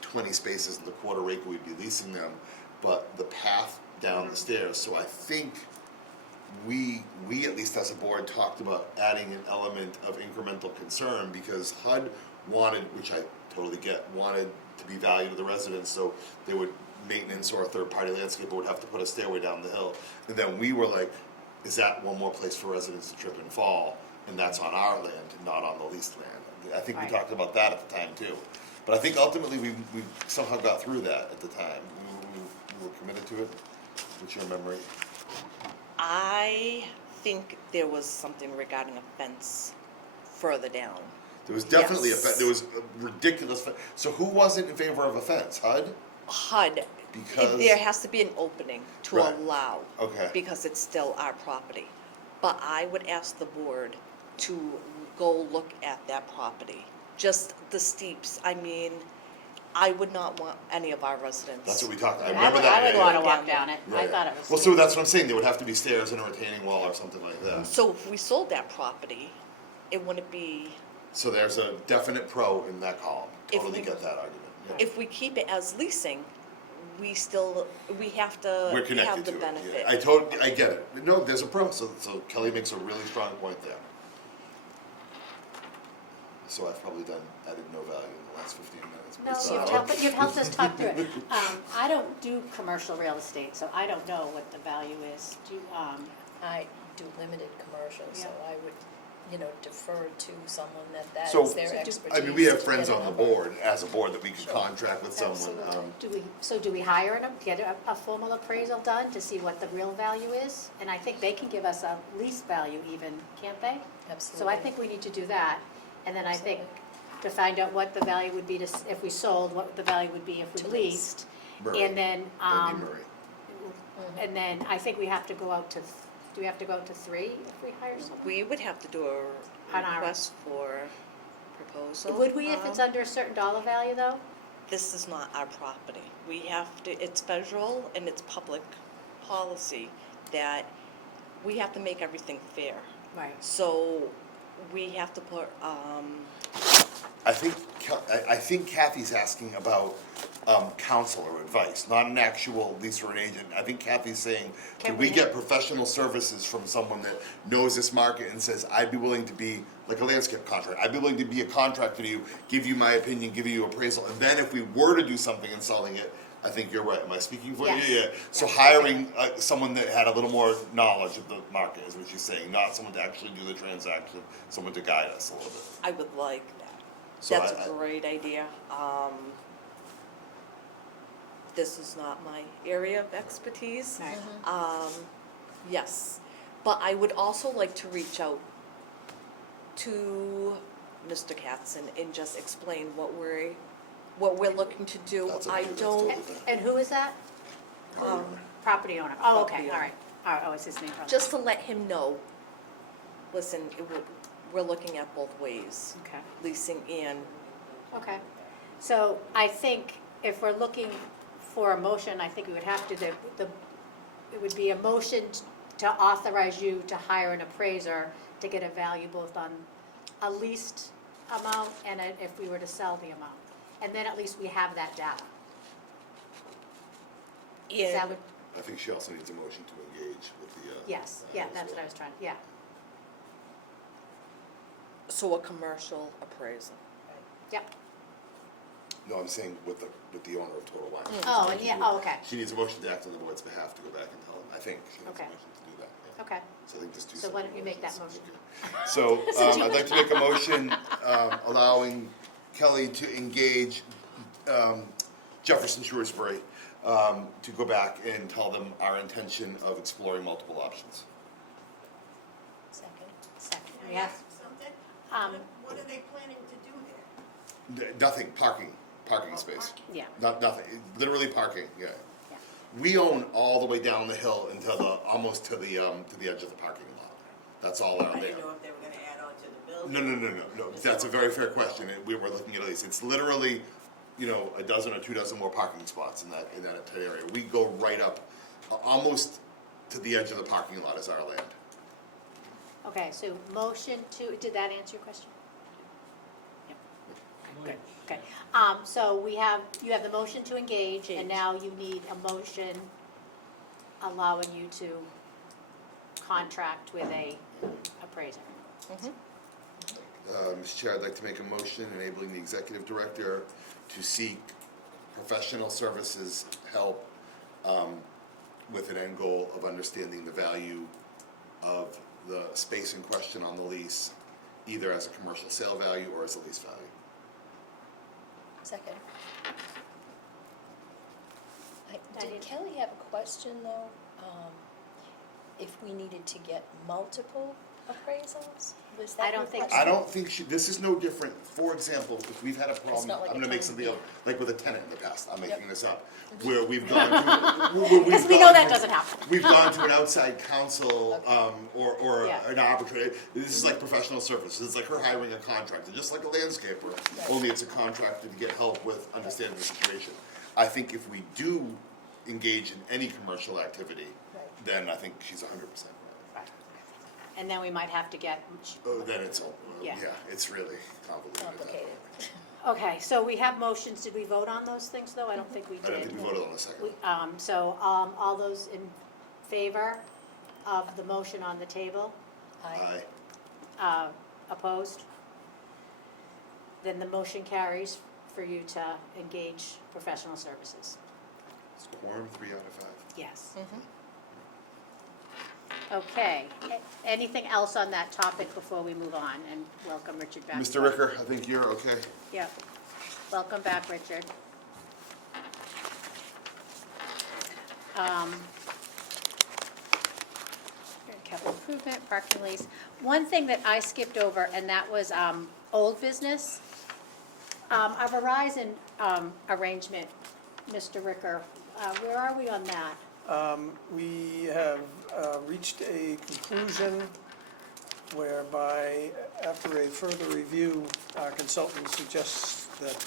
20 spaces in the quarter acre we'd be leasing them, but the path down the stairs. So I think we at least as a board talked about adding an element of incremental concern, because HUD wanted, which I totally get, wanted to be valued to the residents, so they would maintenance or a third-party landscaper would have to put a stairway down the hill. And then we were like, is that one more place for residents to trip and fall? And that's on our land, not on the leased land. I think we Right. talked about that at the time too. But I think ultimately we somehow got through that at the time. We were committed to it. What's your memory? I think there was something regarding a fence further down. There was definitely Yes. there was a ridiculous so who wasn't in favor of a fence? HUD? HUD, Because- there has to be an opening to Right. allow. Okay. Because it's still our property. But I would ask the board to go look at that property. Just the steeps, I mean, I would not want any of our residents. That's what we talked. I I remember would, that. I would yeah, wanna yeah. walk down it. I Yeah, thought yeah. it was. Well, so that's what I'm saying. There would have to be stairs and a retaining wall or something like that. So if we sold that property, it wouldn't be, So there's a definite pro in that column. If Totally we- get that argument. Yeah. if we keep it as leasing, we have to We're connected have the to benefit. it. Yeah. I get it. No, there's a pro. So Kelly makes a really strong point there. So I've probably added no value in the last 15 minutes. No, But, you've helped us talk through it. I don't do commercial real estate, so I don't know what the value is. I do limited commercial, so Yeah. I would, defer to someone that So, is their expertise. I mean, we have to friends get a on the number. board, as a board, that we could Sure. contract with someone. Absolutely. Do we hire them, get a formal appraisal done to see what the real value is? And I think they can give us a lease value even, can't they? Absolutely. So I think we need to do that. And then I think to find out what the value would be if we sold, what the value would be if we To leased. Murray. And then, Andy Murray. and then I think we have to go out to, do we have to go out to 3 if we hire someone? We would have to do a On our- request for proposal. Would we if it's under a certain dollar value though? This is not our property. We have to, it's federal and it's public policy that we have to make everything fair. Right. So we have to put, I think Kathy's asking about counsel or advice, not an actual lease or an agent. I think Kathy's saying, Can can we we- get professional services from someone that knows this market and says, I'd be willing to be like a landscape contractor, I'd be willing to be a contractor to you, give you my opinion, give you appraisal, and then if we were to do something in selling it, I think you're right. Am I speaking for Yes. you? Yeah. So Yes. hiring someone that had a little more knowledge of the market is what you're saying, not someone to actually do the transaction, someone to guide us a little bit. I would like that. So That's I- a great idea. This is not my area of expertise. Right. Yes, but I would also like to reach out to Mr. Katzen and just explain what we're looking to do. That's I okay, that's don't, totally fine. And who is that? um, Property owner. Oh, okay, Property all owner. right. All right, oh, it's his name. Okay. just to let him know, listen, we're looking at both ways, Okay. leasing and, Okay, so I think if we're looking for a motion, I think we would have to, it would be a motion to authorize you to hire an appraiser to get a value both on a leased amount and if we were to sell the amount. And then at least we have that data. Is that and what, I think she also needs a motion to engage with the. yes, yeah, that's what I was trying, yeah. so a commercial appraisal. Yep. No, I'm saying with the owner of Total Wine. Oh, and yeah, oh, okay, She needs a motion to act on the board's behalf to go back and tell him. I think she needs a Okay. motion to do that. Yeah. okay. So I think just do. So why separate don't you make that motions. motion? Okay. So I'd like to make a motion allowing Kelly to engage Jefferson Shrewsbury to go back and tell them our intention of exploring multiple options. Second. Second, Can I yes. ask something? Um, What are they planning to do there? Nothing, parking space. Parking. Yeah, Nothing, literally parking, yeah. yeah. We own all the way down the hill until almost to the edge of the parking lot. That's all out I there. didn't know if they were gonna add on to the building. No. That's a very fair question. We were looking at least, it's literally, a dozen or 2 dozen more parking spots in that area. We go right up, almost to the edge of the parking lot is our land. Okay, so motion to, did that answer your question? Yep. Good, okay. So you have the motion to engage, and now you need a motion allowing you to contract with a appraiser. Mr. Chair, I'd like to make a motion enabling the executive director to seek professional services help with an end goal of understanding the value of the space in question on the lease, either as a commercial sale value or as a lease value. Second. I Did didn't- Kelly have a question though? If we needed to get multiple appraisals? Was that I don't your think so. I question? don't think this is no different. For example, if we've had a problem, not like I'm a gonna make tenant, something yeah. up, like with a tenant in the past, I'm making Yep. this up, where we've gone to. Because we know that doesn't happen. We've gone to an outside counsel, Okay. or Yeah. an arbitrator. This is like professional services. It's like her hiring a contractor, just like a landscaper, Right. only it's a contractor to get help with understanding the situation. I think if we do engage in any commercial activity, Right. then I think she's 100%. And then we might have to get, Oh, then it's, Yeah. it's really convoluted. at that Complicated. point. okay, so we have motions. Did we vote on those things, though? I don't think we I don't did. think we voted on the second. All those in favor of the motion on the table? Aye. Opposed? Then the motion carries for you to engage professional services. It's quorum, 3 out of 5. Yes. Okay, anything else on that topic before we move on? And welcome Richard back. Mr. Ricker, I think you're okay. Yep. Welcome back, Richard. Capital improvement, parking lease. One thing that I skipped over, and that was old business. Our Verizon arrangement, Mr. Ricker, where are we on that? We have reached a conclusion whereby, after a further review, our consultant suggests that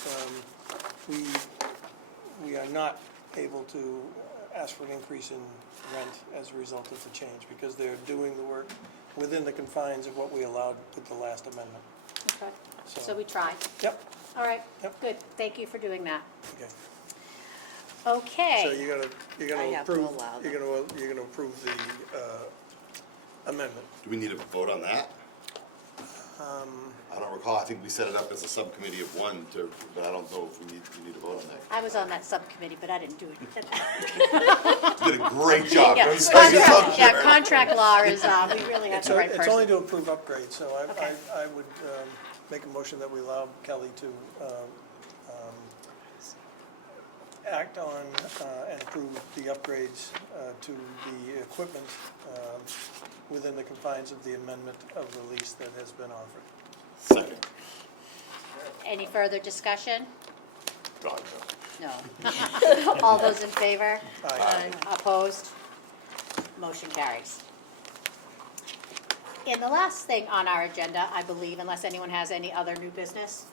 we are not able to ask for an increase in rent as a result of the change, because they're doing the work within the confines of what we allowed with the last amendment. Okay, so we tried. Yep, All right, Yep. good, thank you for doing that. okay. Okay. So you're I gonna have to approve, allow that. you're gonna approve the amendment. Do we need a vote on that? I don't recall, I think we set it up as a subcommittee of one to, but I don't know if we need to vote on that. I was on that subcommittee, but I didn't do it. You did a great job. Yeah, Don't say it's contract, up yeah, there. contract law is, we really have the So right it's only person. to approve upgrades, so Okay. I would make a motion that we allow Kelly to act on and approve the upgrades to the equipment within the confines of the amendment of the lease that has been offered. Second. Any further discussion? God, no. No. All those in favor? Aye. Opposed? Motion carries. And the last thing on our agenda, I believe, unless anyone has any other new business,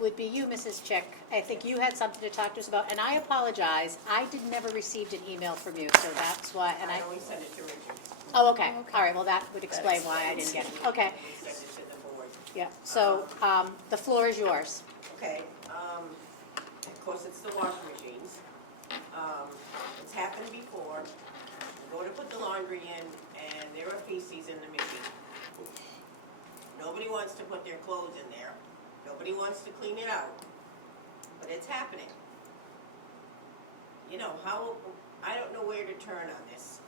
would be you, Mrs. Chick. I think you had something to talk to us about, and I apologize, I never received an email from you, so that's why, and I I, always send it to Richard. oh, okay, all right, well, that would explain why I didn't get it, okay, We send it to the board. yeah, so, the floor is yours. Okay, of course, it's the washing machines. It's happened before. You go to put the laundry in, and there are feces in the machine. Nobody wants to put their clothes in there. Nobody wants to clean it out. But it's happening. You know, I don't know where to turn on this.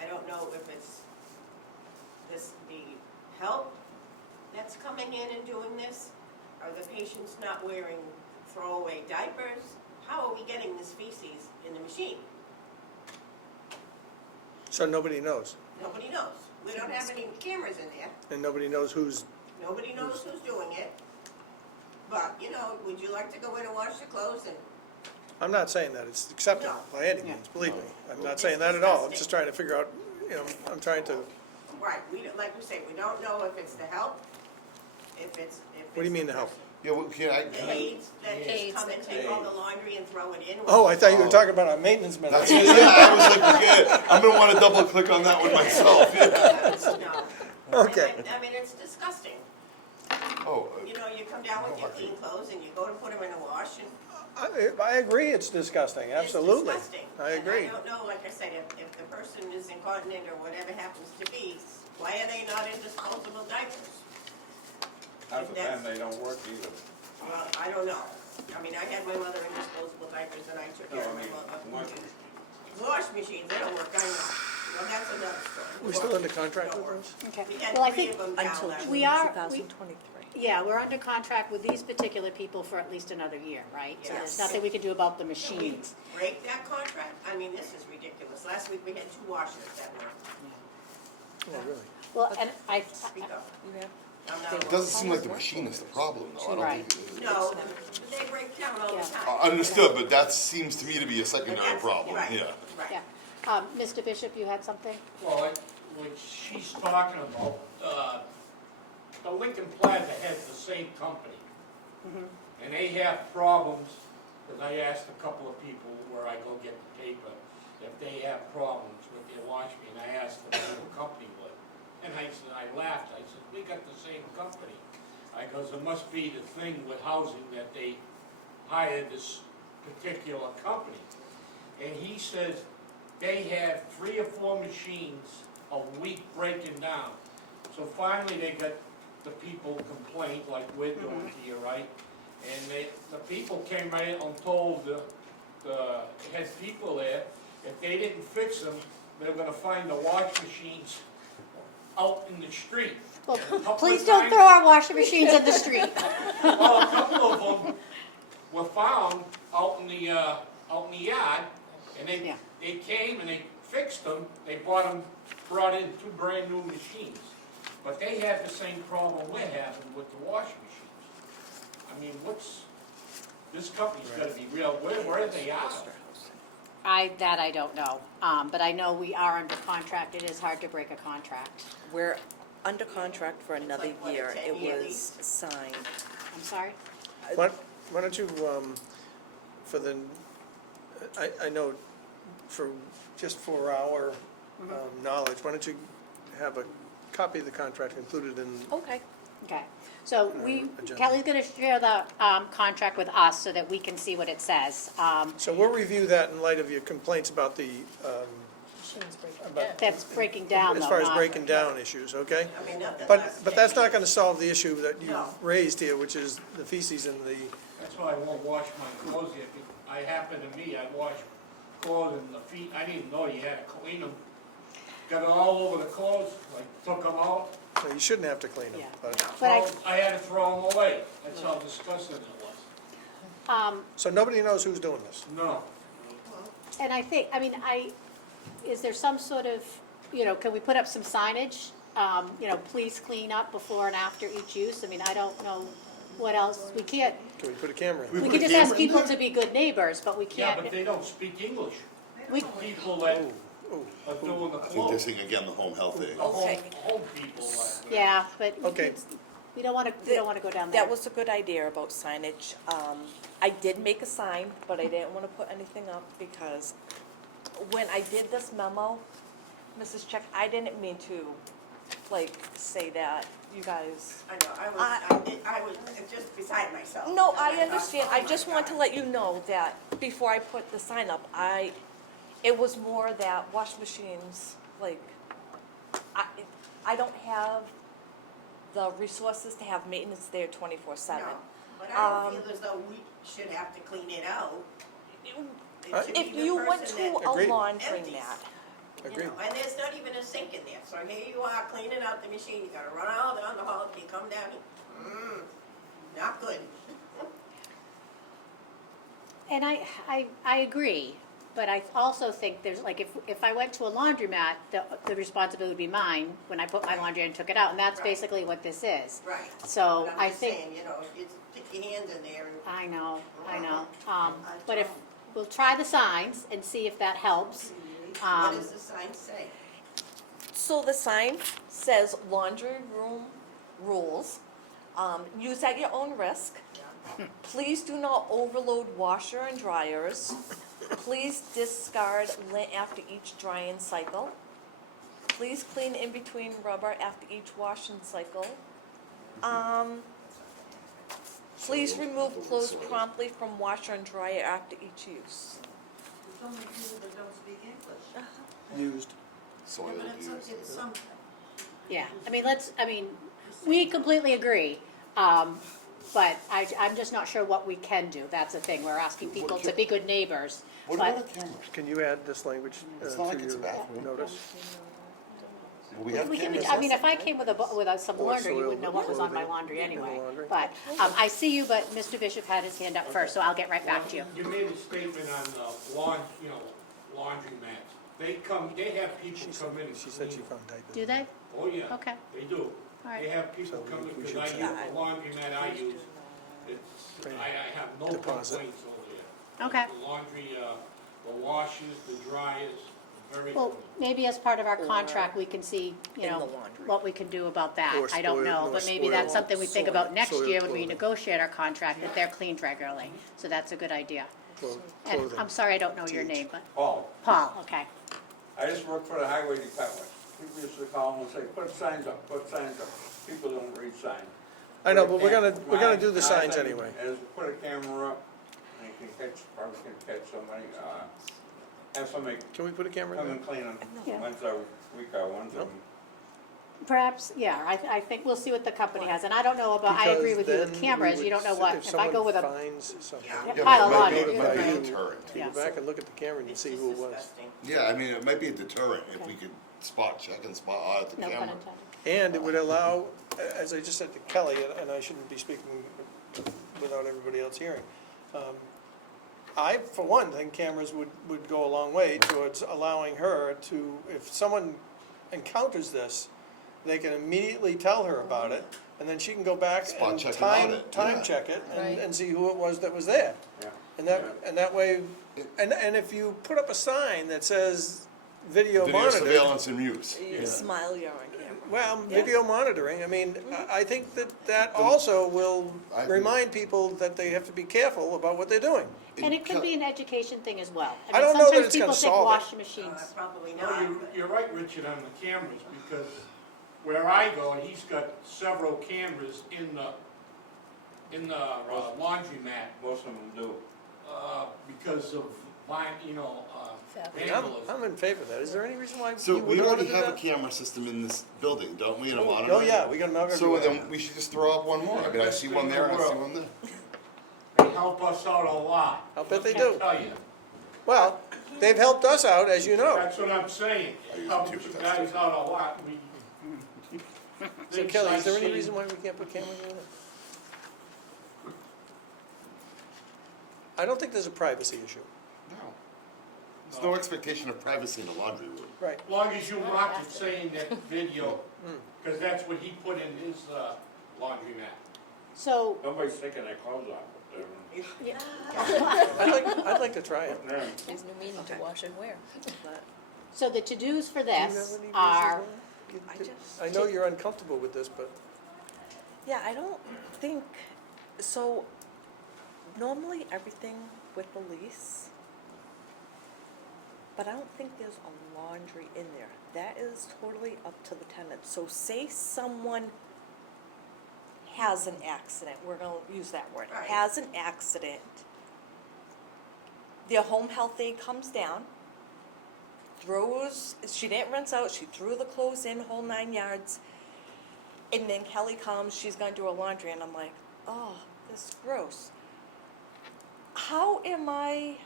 I don't know if it's the help that's coming in and doing this. Are the patients not wearing throwaway diapers? How are we getting this feces in the machine? So nobody knows, Nobody knows. We don't have any cameras in there. and nobody knows who's, Nobody knows who's doing it. But, you know, would you like to go in and wash your clothes and, I'm not saying that it's acceptable by any means, believe me. I'm not saying that at all, I'm just trying to figure out, you know, I'm trying to, right, like we say, we don't know if it's the help, if it's. what do you mean the help? Yeah, well, The aides that just Aides come and take all the laundry and throw it in. Oh, I thought you were talking about our maintenance man. That's, yeah, I was like, yeah, I'm gonna wanna double click on that one myself, yeah. No. Okay. I mean, it's disgusting. Oh, You know, you come down with your clean clothes and you go to put them in a wash and I agree, it's disgusting, absolutely. it's disgusting. I agree. And I don't know, like I said, if the person is incontinent or whatever happens to be, why are they not in disposable diapers? Half the time they don't work either. Well, I don't know. I mean, I had my mother in disposable diapers and I took No, care I of my mean, mother. one, Wash machines, they don't work, I know. Well, that's another story. We still under contract with those? Okay, We had well, I 3 think, of them down Until last June We are- 2023. yeah, we're under contract with these particular people for at least another year, right? So there's Yes. nothing we can do about the Can we machines. break that contract? I mean, this is ridiculous. Last week we had 2 washers that were, Oh, really? Well, and speak up. Yeah. I'm not it a- doesn't seem like the machine is the problem, though, I don't Right. think. No, they break down all the Yeah. time. Understood, but that seems to me to be a But secondary that's- problem, right, yeah. Right. yeah. Mr. Bishop, you had something? Well, like she's talking about, the Lincoln Plaza has the same company. And they have problems, because I asked a couple of people where I go get the paper, if they have problems with their wash machine. I asked them who the company was. And I said, I laughed, I said, we got the same company. I goes, it must be the thing with housing that they hired this particular company. And he says they have 3 or 4 machines a week breaking down. So finally they got the people complained like we're doing here, right? And the people came right in and told the head people there, if they didn't fix them, they're gonna find the wash machines out in the street. Well, And a couple please of don't times- throw our washing machines in the street. Well, a couple of them were found out in the yard, and Yeah. they came and they fixed them, they brought in 2 brand new machines. But they have the same problem we're having with the washing machines. I mean, this company's gotta be real, where are they at? I don't know, but I know we are under contract, it is hard to break a contract. We're under contract for another like, what, a year. It 10-year was lease? signed. I'm sorry? Why don't you, for the, I know just for our knowledge, why don't you have a copy of the contract included in, Okay. Okay, so agenda. Kelly's gonna share the, contract with us so that we can see what it says. so we'll review that in light of your complaints about the Machines breaking But- down. That's breaking down, though, as far as not- breaking down issues, okay? I mean, not that But, last but that's 10 not gonna years. solve the issue that you No. raised here, which is the feces in the, That's why I won't wash my clothes yet. I happen to me, I wash clothes and the feet, I didn't know you had to clean them. Got it all over the clothes, I took them out. so you shouldn't have to clean them, Yeah. but, But I had to throw them away. That's how disgusting it was. so nobody knows who's doing this. No. And I think, I mean, is there some sort of, can we put up some signage? Please clean up before and after each use? I mean, I don't know what else, we can't, Can we put a camera in? we put can a just ask camera in people there? to be good neighbors, but we Yeah, can't. but they don't speak English. We, People that Ooh, are doing the I think they're clothes. saying again, the home health thing. The home, Okay. home people. yeah, but Okay. we don't wanna go down there. That was a good idea about signage. I did make a sign, but I didn't wanna put anything up because when I did this memo, Mrs. Check, I didn't mean to, say that, you guys. I know, I was just beside myself. No, And I thought, understand. oh I my just want to God. let you know that before I put the sign up, it was more that wash machines, I don't have the resources to have maintenance there 24/7. No, but I don't feel as though we should have to clean it out. It should If be the you went person to that a Agreed. empties, laundromat, you Agreed. know, and there's not even a sink in there, so here you are cleaning out the machine, you gotta run all down the hall, you come down, not good. And I agree, but I also think there's, if I went to a laundromat, the responsibility would be mine when I put my laundry in and took it out, and that's Right. basically what this is. Right. So But I I'm just think, saying, you stick your hands in there and. I know, but if, we'll try the signs and see if that helps. What does the sign say? so the sign says laundry room rules, use at your own risk. Please do not overload washer and dryers. Please discard lint after each drying cycle. Please clean in between rubber after each washing cycle. Please remove clothes promptly from washer and dryer after each use. There's so many people that don't speak English. Used. Soil Yeah, but used. it's something. Yeah, we completely agree, but I'm just not sure what we can do, that's the thing, we're asking people to be good neighbors, What but. about a camera? Can you add this language It's not like to it's a your bathroom. notice? Well, we have We can, cameras. if I came with some Or laundry, you soiled wouldn't know what was on my clothing laundry in the anyway. laundry. But, I see you, but Mr. Bishop had his hand up first, so I'll get right back to you. You made a statement on laundromats. They have people come in and She said she clean. found typos. Do they? Oh, yeah. Okay, They do. all right. They have people So come in, we because should I say- use the laundromat I use. I have no Deposit. complaints over there. Okay. The laundry, the washers, the dryers, very Well, clean. maybe as part of our contract, we can see, in the laundry. what we can do about that. Or I don't spoil- know, or but maybe that's spoil- something we think about next soiled year when we clothing. negotiate our contract, that they're cleaned regularly. So that's a good idea. And Clothing. I'm sorry I don't know your name, but, Paul, Paul, okay. I just work for the highway department. People used to call and say, put signs up, put signs up. People don't read signs. I know, but we're gonna do the My signs thing anyway. Is put a camera up, and you can probably can catch somebody, have somebody Can we put a camera come in and clean them Yeah. once a week or once a Nope. Perhaps, yeah, I think we'll see what the company has, and I don't know about, I agree with you with cameras, you don't know what, if I go with a finds something, Yeah. Yeah, pile of but it laundry. might be a Yeah. deterrent. you Yeah. go back and look at the camera and It's see just who it was. disgusting. Yeah, I mean, it might be a deterrent if we could spot check and spot audit the No pun camera. intended. And it would allow, as I just said to Kelly, and I shouldn't be speaking without everybody else hearing, I, for one, think cameras would go a long way towards allowing her to, if someone encounters this, they can immediately tell her about it, and then she can go back Spot and check and time audit, yeah. check it Right. and see who it was that was there. Yeah. And that way, and if you put up a sign that says video Video monitored, surveillance and use. You smile, you're on camera. well, video monitoring, I mean, I think that also will I agree. remind people that they have to be careful about what they're doing. And it could be an education thing as well. I don't know that Sometimes it's gonna people think solve it. washing machines, Probably No, not, but. you're right, Richard, on the cameras, because where I go, he's got several cameras in the laundromat, Most of them do. because of vandalism. I'm in favor of that. Is there any reason why So you we wouldn't want to already do have a that? camera system in this building, don't we, and a monitor? Oh, yeah, we got another. So then we should just throw up one more. I mean, I see one there, I see one there. They help us out a lot. I'll bet they Let me do. tell you, Well, they've helped us out, as you know. that's what I'm saying. They help you guys out a lot. So Kelly, is there any reason why we can't put cameras in it? I don't think there's a privacy issue. No. There's no expectation of privacy in the laundry room. Right. As long as you mark it saying that video, because that's what he put in his laundromat. So, Nobody's taking their clothes off up there. I'd like to try it. Yeah. There's no meaning to wash and wear. so the to-dos for Do you have this any are, reasons why? I just- I know you're uncomfortable with this, but Yeah, I don't think, so normally everything with the lease, but I don't think there's a laundry in there. That is totally up to the tenant. So say someone has an accident, we're gonna use that word, Right. has an accident. Their home health aide comes down, she didn't rinse out, she threw the clothes in, whole 9 yards. And then Kelly comes, she's gonna do her laundry, and I'm like, oh, this is gross. How am I,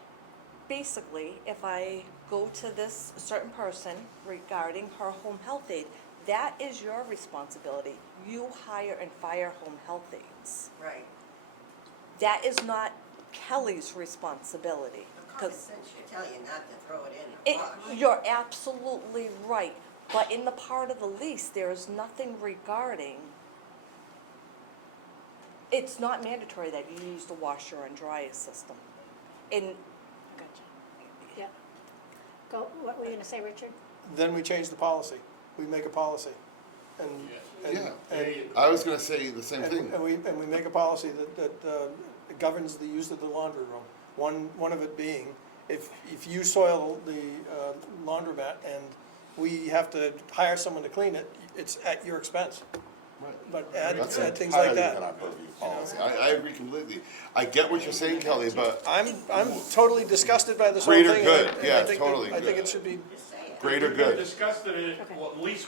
basically, if I go to this certain person regarding her home health aide, that is your responsibility. You hire and fire home health aides. Right. That is not Kelly's responsibility. The common 'Cause sense should tell you not to throw it in the wash. you're absolutely right, but in the part of the lease, there is nothing regarding, it's not mandatory that you use the washer and dryer system. And, yeah. Go, what were you gonna say, Richard? then we change the policy. We make a policy. And, and, Yeah. There you go. I was gonna say the same thing. and we make a policy that governs the use of the laundry room. One of it being, if you soil the laundromat and we have to hire someone to clean it, it's at your expense. But add That's things like entirely within that. our purview policy. I agree completely. I get what you're saying, Kelly, but I'm totally disgusted by this whole thing. Greater good, and I yeah, think totally I think good. it should be, Just say it. greater We've good. discussed it Okay. at least,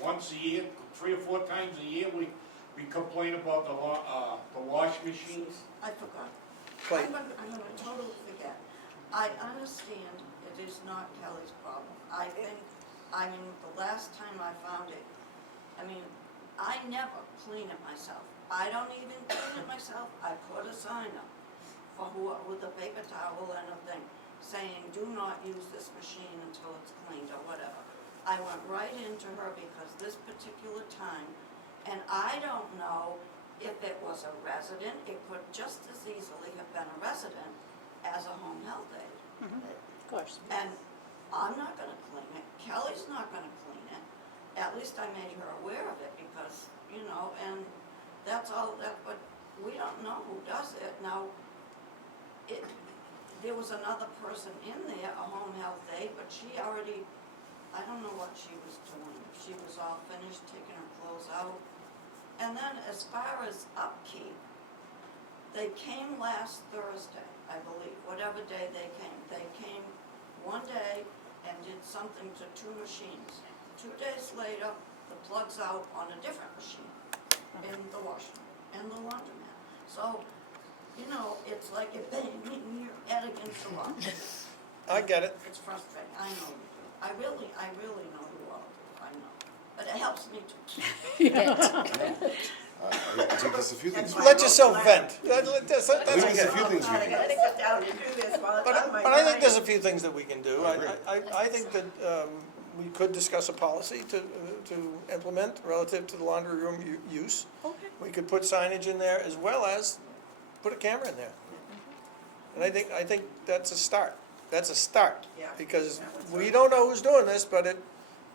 once a year, 3 or 4 times a year, we complain about the wash machines. I forgot. Clay. I'm gonna totally forget. I understand it is not Kelly's problem. I think, the last time I found it, I never clean it myself. I don't even clean it myself. I put a sign up for with a paper towel and a thing saying, do not use this machine until it's cleaned or whatever. I went right into her because this particular time, and I don't know if it was a resident, it could just as easily have been a resident as a home health aide. Of course. And I'm not gonna clean it, Kelly's not gonna clean it, at least I made her aware of it because, and that's all but we don't know who does it. Now, there was another person in there, a home health aide, but she already, I don't know what she was doing. She was all finished, taking her clothes out. And then as far as upkeep, they came last Thursday, I believe, whatever day they came. They came one day and did something to 2 machines. 2 days later, the plug's out on a different machine in the washroom, in the laundromat. So, it's like you're banging your head against the wall. I get it. It's frustrating, I know you do. I really know you all do, I know. But it helps me to. I think there's a few things. That's Let yourself vent. That's I think there's a okay. few things we I can gotta get down and do this while it's on my But I think mind. there's a few things that we can do. I agree. I think that we could discuss a policy to implement relative to the laundry room use. okay. We could put signage in there as well as put a camera in there. And I think that's a start. That's a start. Yeah. Because we don't know who's doing this, but it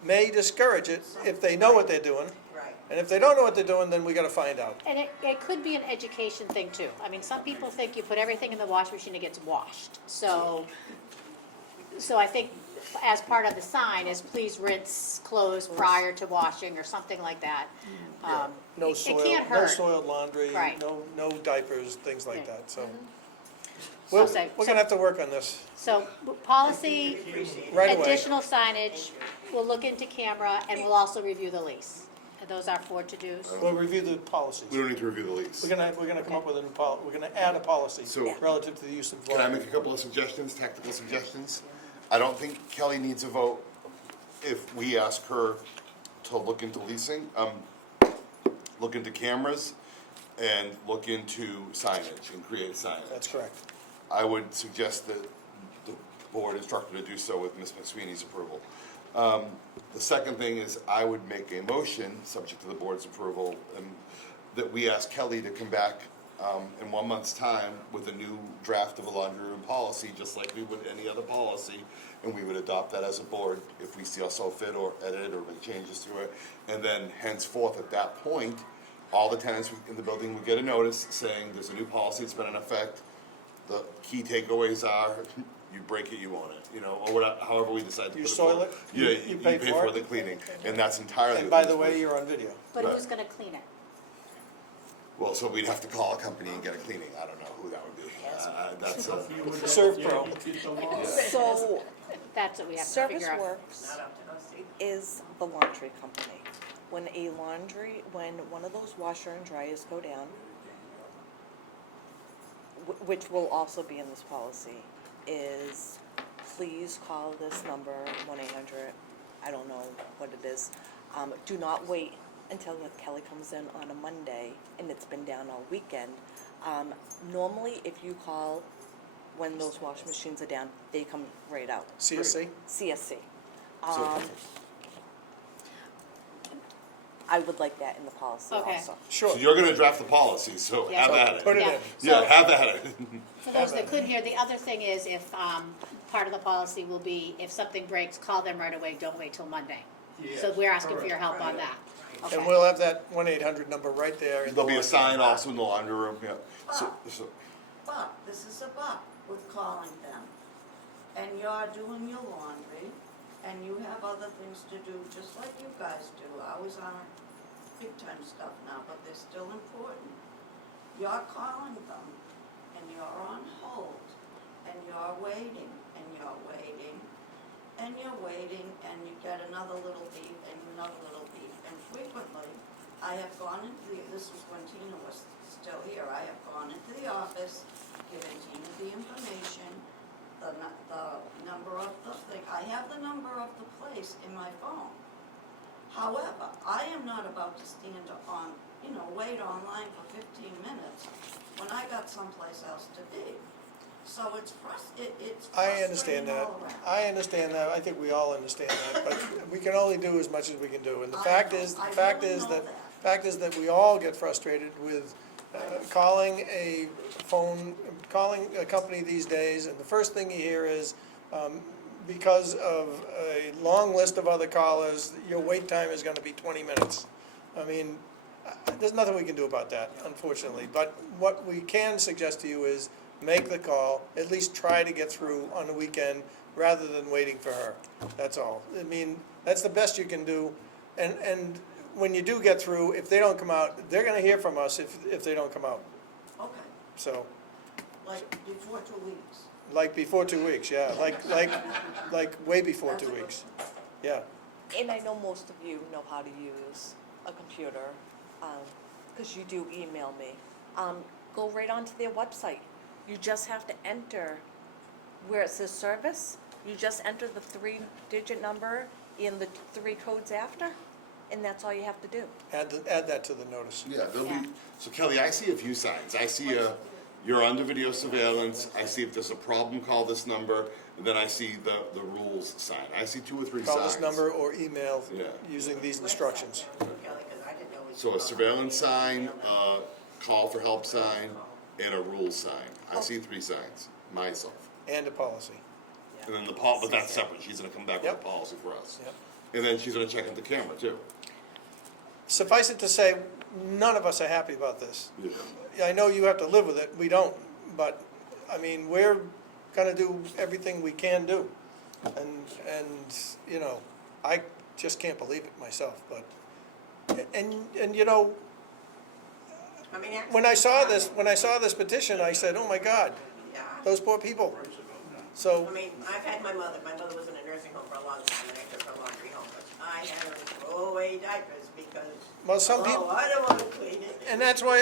may discourage it if they know what they're doing. Right. And if they don't know what they're doing, then we gotta find out. And it could be an education thing too. Some people think you put everything in the wash machine, it gets washed. So I think as part of the sign is please rinse clothes prior to washing or something like that. No It soil, can't no hurt. soiled laundry, Right. no diapers, things like Yeah. that, so. We're say- gonna have to work on this So, policy, right away. additional signage, we'll look into camera, and we'll also review the lease. And those are 4 to-dos. We'll review the policies. We don't need to review the lease. We're gonna come up with a new we're gonna add a policy So- relative to the use of Can I laundry. make a couple of suggestions, tactical suggestions? I don't think Kelly needs a vote if we ask her to look into leasing, look into cameras, and look into signage and create signage. That's correct. I would suggest that the board instruct her to do so with Ms. McSweeney's approval. The second thing is I would make a motion, subject to the board's approval, that we ask Kelly to come back in 1 month's time with a new draft of a laundry room policy, just like we would any other policy, and we would adopt that as a board if we see ourselves fit or edit or make changes to it. And then henceforth, at that point, all the tenants in the building would get a notice saying there's a new policy that's been in effect. The key takeaways are, you break it, you own it, you know, or whatever, however we decide to You put it soil forward. it, Yeah, you pay for it. the cleaning, and that's entirely. And by within the way, board's- you're on video. But Right. who's gonna clean it? Well, so we'd have to call a company and get a cleaning, I don't know who that would be. That's You would- Serve yeah, Pro. you did the law. So, That's what we have to Service figure out. Works Not up to us either. is the laundry company. When one of those washer and dryers go down, which will also be in this policy, is please call this number, 1-800, I don't know what it is. Do not wait until Kelly comes in on a Monday and it's been down all weekend. Normally, if you call when those wash machines are down, they come right out. CSC? CSC. I would like that in the policy Okay. also. Sure. So you're gonna draft the policy, so Yeah. have at it. Put it Yeah. in. Yeah, So- have at it. For those that couldn't hear, the other thing is if, part of the policy will be if something breaks, call them right away, don't wait till Monday. So we're asking for your help on that. Okay. And we'll have that 1-800 number right there. in the There'll be a laundry. sign also in the laundry room, yeah. So, But, this is a but with calling them. And you're doing your laundry, and you have other things to do, just like you guys do. Ours aren't big time stuff now, but they're still important. You're calling them, and you're on hold, and you're waiting, and you're waiting, and you're waiting, and you get another little beep, and another little beep. And frequently, I have gone into this was when Tina was still here, I have gone into the office, given Tina the information, the number of the thing, I have the number of the place in my phone. However, I am not about to stand on, wait online for 15 minutes when I got someplace else to be. So it's I understand frustrating that. all around. I understand that. I think we all understand that, but we can only do as much as we can do. And the I fact know. is, I really know that. fact is that we all get frustrated with calling a company these days, and the first thing you hear is, because of a long list of other callers, your wait time is gonna be 20 minutes. I mean, there's nothing we can do about that, unfortunately. But what we can suggest to you is make the call, at least try to get through on the weekend rather than waiting for her. That's all. I mean, that's the best you can do. And when you do get through, if they don't come out, they're gonna hear from us if they don't come out. Okay, So, like before 2 weeks. like before 2 weeks, yeah, like way before That's 2 a good- weeks, yeah. And I know most of you know how to use a computer, because you do email me. Go right onto their website. You just have to enter where it says service. You just enter the 3-digit number and the 3 codes after, and that's all you have to do. Add that to the notice. yeah, there'll Yeah. be, so Kelly, I see a few signs. I see you're under video surveillance. I see if there's a problem, call this number. And then I see the rules sign. I see 2 or 3 signs. Call this number or email Yeah. using these instructions. Kelly, 'cause I didn't know it was- So a surveillance sign, a call for help sign, and a rule sign. I see 3 signs, myself. And a policy. And then but that's separate. She's gonna come back with Yep. a policy for us. Yep. And then she's gonna check out the camera too. Suffice it to say, none of us are happy about this. Yeah. I know you have to live with it, we don't, but, I mean, we're gonna do everything we can do. And, I just can't believe it myself, but, and I mean, when I saw this petition, I said, oh my God, Yeah. those poor people. Price of them, yeah. So, I mean, I've had my mother was in a nursing home for a long time, and I took her laundry home, but I had her throw away diapers because, well, some people, oh, I don't wanna clean it. and that's why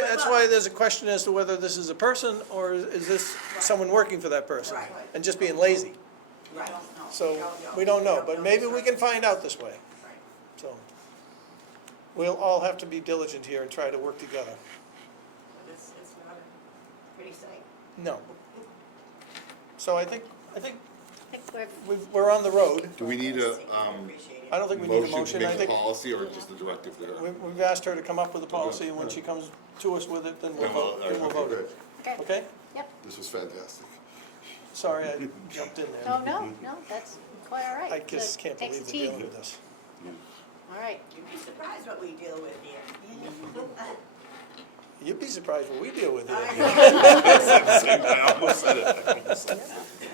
there's a question as to whether this is a person, or is this someone working for that person? Right. And just being lazy. Right. So, we don't know, but maybe we can find out this way, Right. so. We'll all have to be diligent here and try to work together. But it's not a pretty sight. No. So I think I think we're on the road. Do we need a, Appreciate it. I don't think we need a motion to motion. I make a think policy or just a directive there? we've asked her to come up with a policy, and when she comes to us with it, then we'll vote, then we'll vote it. Okay, Okay? yep. This was fantastic. Sorry, I jumped in No, there. no, that's quite all right. I just can't Takes believe a we're dealing team. with this. All right. You'd be surprised what we deal with here. You'd be surprised what we deal with here. I almost said it.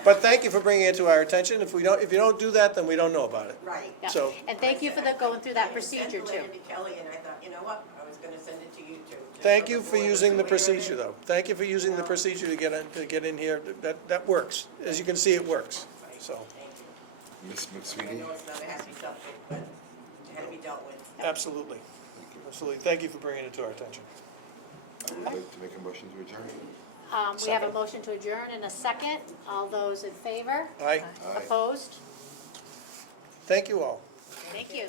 But thank you for bringing it to our attention. If you don't do that, then we don't know about it. Right. Yeah. So- And thank you for going through that I procedure sent the too. letter to Kelly, and I thought, you know what, I was gonna send it to you too. just Thank so you the for board was using the aware of it. procedure, though. Thank you for using the procedure to get in here. That works. As you can see, it works. Right. So, Thank you. Miss I McSweeney? know it's not a happy subject, but it had to be dealt with. absolutely. Absolutely. Thank you for bringing it to our attention. I would like to make a motion to adjourn. We have a motion to adjourn in a second. All those in favor? Aye. Aye. Opposed? Thank you all. Thank you.